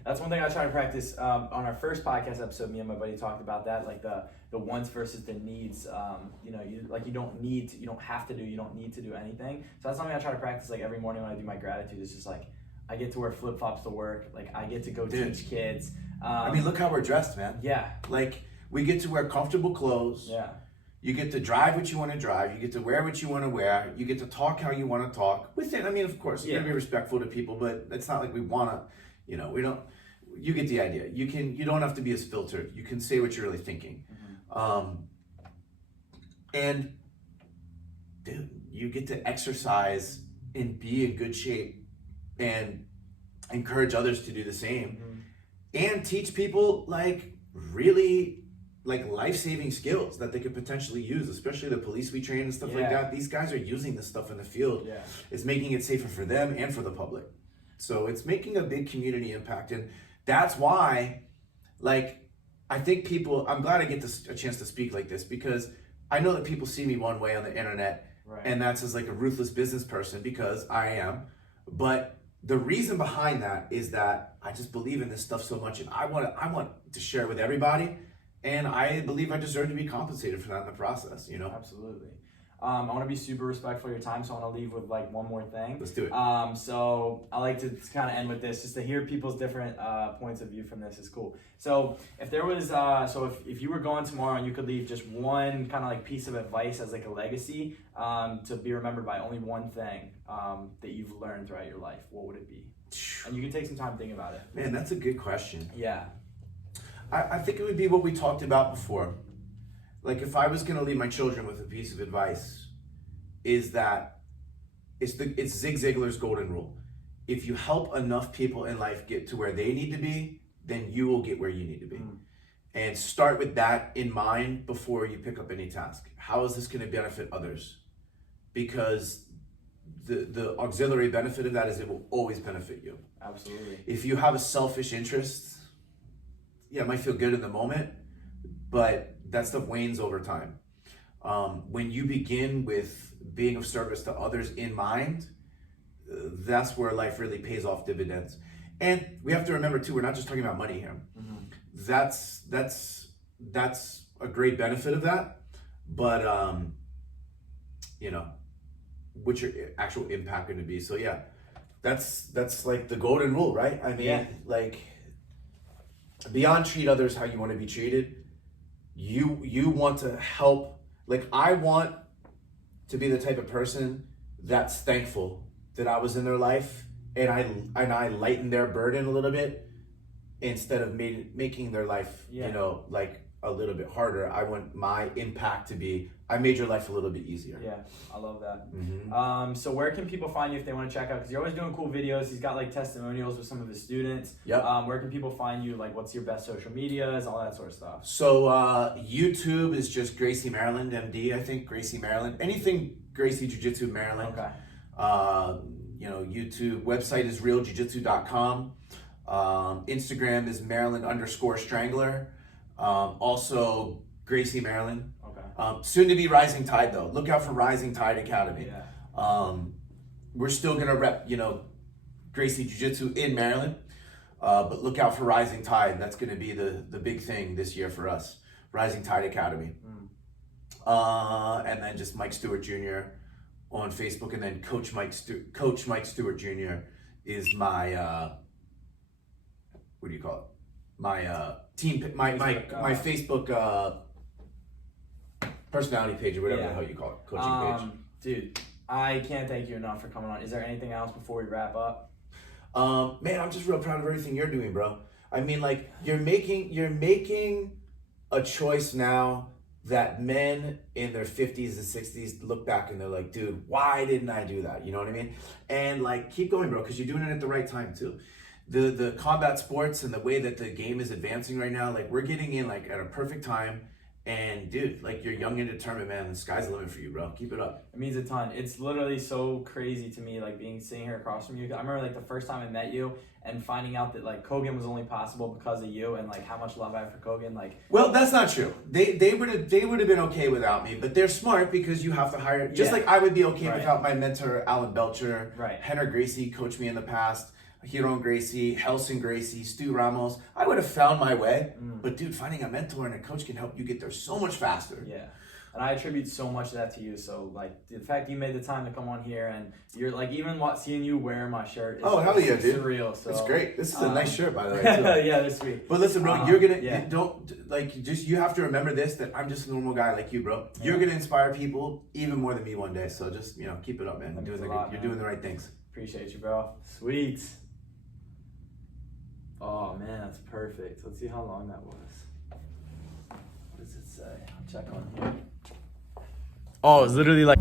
That's one thing I try to practice. On our first podcast episode, me and my buddy talked about that, like the wants versus the needs. You don't have to do, you don't need to do anything. So that's something I try to practice like every morning when I do my gratitude. It's just like, I get to wear flip-flops to work. Like I get to go teach kids. I mean, look how we're dressed, man. Yeah. Like we get to wear comfortable clothes. Yeah. You get to drive what you want to drive. You get to wear what you want to wear. You get to talk how you want to talk. I mean, of course, you're gonna be respectful to people, but it's not like we want to, we don't. You get the idea. You don't have to be as filtered. You can say what you're really thinking. And dude, you get to exercise and be in good shape and encourage others to do the same and teach people like really like life-saving skills that they could potentially use, especially the police we train and stuff like that. These guys are using this stuff in the field. Yeah. It's making it safer for them and for the public. So it's making a big community impact. And that's why, like, I think I'm glad I get a chance to speak like this because I know that people see me one way on the internet Right. And that's as like a ruthless business person, because I am. But the reason behind that is that I just believe in this stuff so much, and I want to share it with everybody, and I believe I deserve to be compensated for that in the process, you know? Absolutely. I want to be super respectful of your time, so I want to leave with like one more thing. Let's do it. So I like to kind of end with this, just to hear people's different points of view from this is cool. So if there was, if you were going tomorrow and you could leave just one kind of like piece of advice as like a legacy to be remembered by only one thing that you've learned throughout your life, what would it be? And you can take some time to think about it. Man, that's a good question. Yeah. I think it would be what we talked about before. Like, if I was going to leave my children with a piece of advice, is that it's Zig Ziglar's golden rule. If you help enough people in life get to where they need to be, then you will get where you need to be. And start with that in mind before you pick up any task. How is this going to benefit others? Because the auxiliary benefit of that is it will always benefit you. Absolutely. If you have a selfish interest, yeah, it might feel good in the moment, but that stuff wanes over time. When you begin with being of service to others in mind, that's where life really pays off dividends. And we have to remember too, we're not just talking about money here. That's a great benefit of that, but you know, what's your actual impact going to be? So yeah, that's like the golden rule, right? I mean, like, beyond treat others how you want to be treated, you want to help. Like, I want to be the type of person that's thankful that I was in their life, and I lightened their burden a little bit instead of making their life, you know, like a little bit harder. I want my impact to be, I made your life a little bit easier. Yeah, I love that. So where can people find you if they want to check out? Because you're always doing cool videos. He's got like testimonials with some of his students. Yep. Where can people find you? Like, what's your best social medias, all that sort of stuff? So YouTube is just Gracie Maryland, MD, I think, Gracie Maryland. Anything Gracie Jiu-Jitsu Maryland. Okay. You know, YouTube, website is realjiujitsu.com. Instagram is Maryland_Strangler. Also Gracie Maryland. Soon to be Rising Tide though. Look out for Rising Tide Academy. We're still gonna rep, you know, Gracie Jiu-Jitsu in Maryland, but look out for Rising Tide. That's gonna be the big thing this year for us. Rising Tide Academy. And then just Mike Stewart Jr. on Facebook, and then Coach Mike Stewart Jr. is my what do you call it? My team, my Facebook personality page, or whatever the hell you call it, coaching page. Dude, I can't thank you enough for coming on. Is there anything else before we wrap up? Man, I'm just real proud of everything you're doing, bro. I mean, like, you're making a choice now that men in their 50s and 60s look back and they're like, dude, why didn't I do that? You know what I mean? And like, keep going, bro, because you're doing it at the right time too. The combat sports and the way that the game is advancing right now, like, we're getting in like at a perfect time. And dude, like, you're young and determined, man. The sky's the limit for you, bro. Keep it up. It means a ton. It's literally so crazy to me, like, sitting here across from you. I remember like the first time I met you and finding out that like Kogan was only possible because of you, and like how much love I have for Kogan. Like, well, that's not true. They would have been okay without me, but they're smart because you have to hire. Just like I would be okay without my mentor Alan Belcher, Henry Gracie coached me in the past. Hiron Gracie, Helson Gracie, Stu Ramos. I would have found my way. But dude, finding a mentor and a coach can help you get there so much faster. Yeah. And I attribute so much of that to you. So like the fact you made the time to come on here, and you're like, even seeing you wear my shirt is hell yeah, dude. Surreal. So it's great. This is a nice shirt, by the way, too. Yeah, that's sweet. But listen, bro, you're gonna you have to remember this, that I'm just a normal guy like you, bro. You're gonna inspire people even more than me one day. So just, you know, keep it up, man. You're doing the right things. Appreciate you, bro. Sweet. Oh man, that's perfect. Let's see how long that was. What does it say? I'll check on here. Oh, it's literally like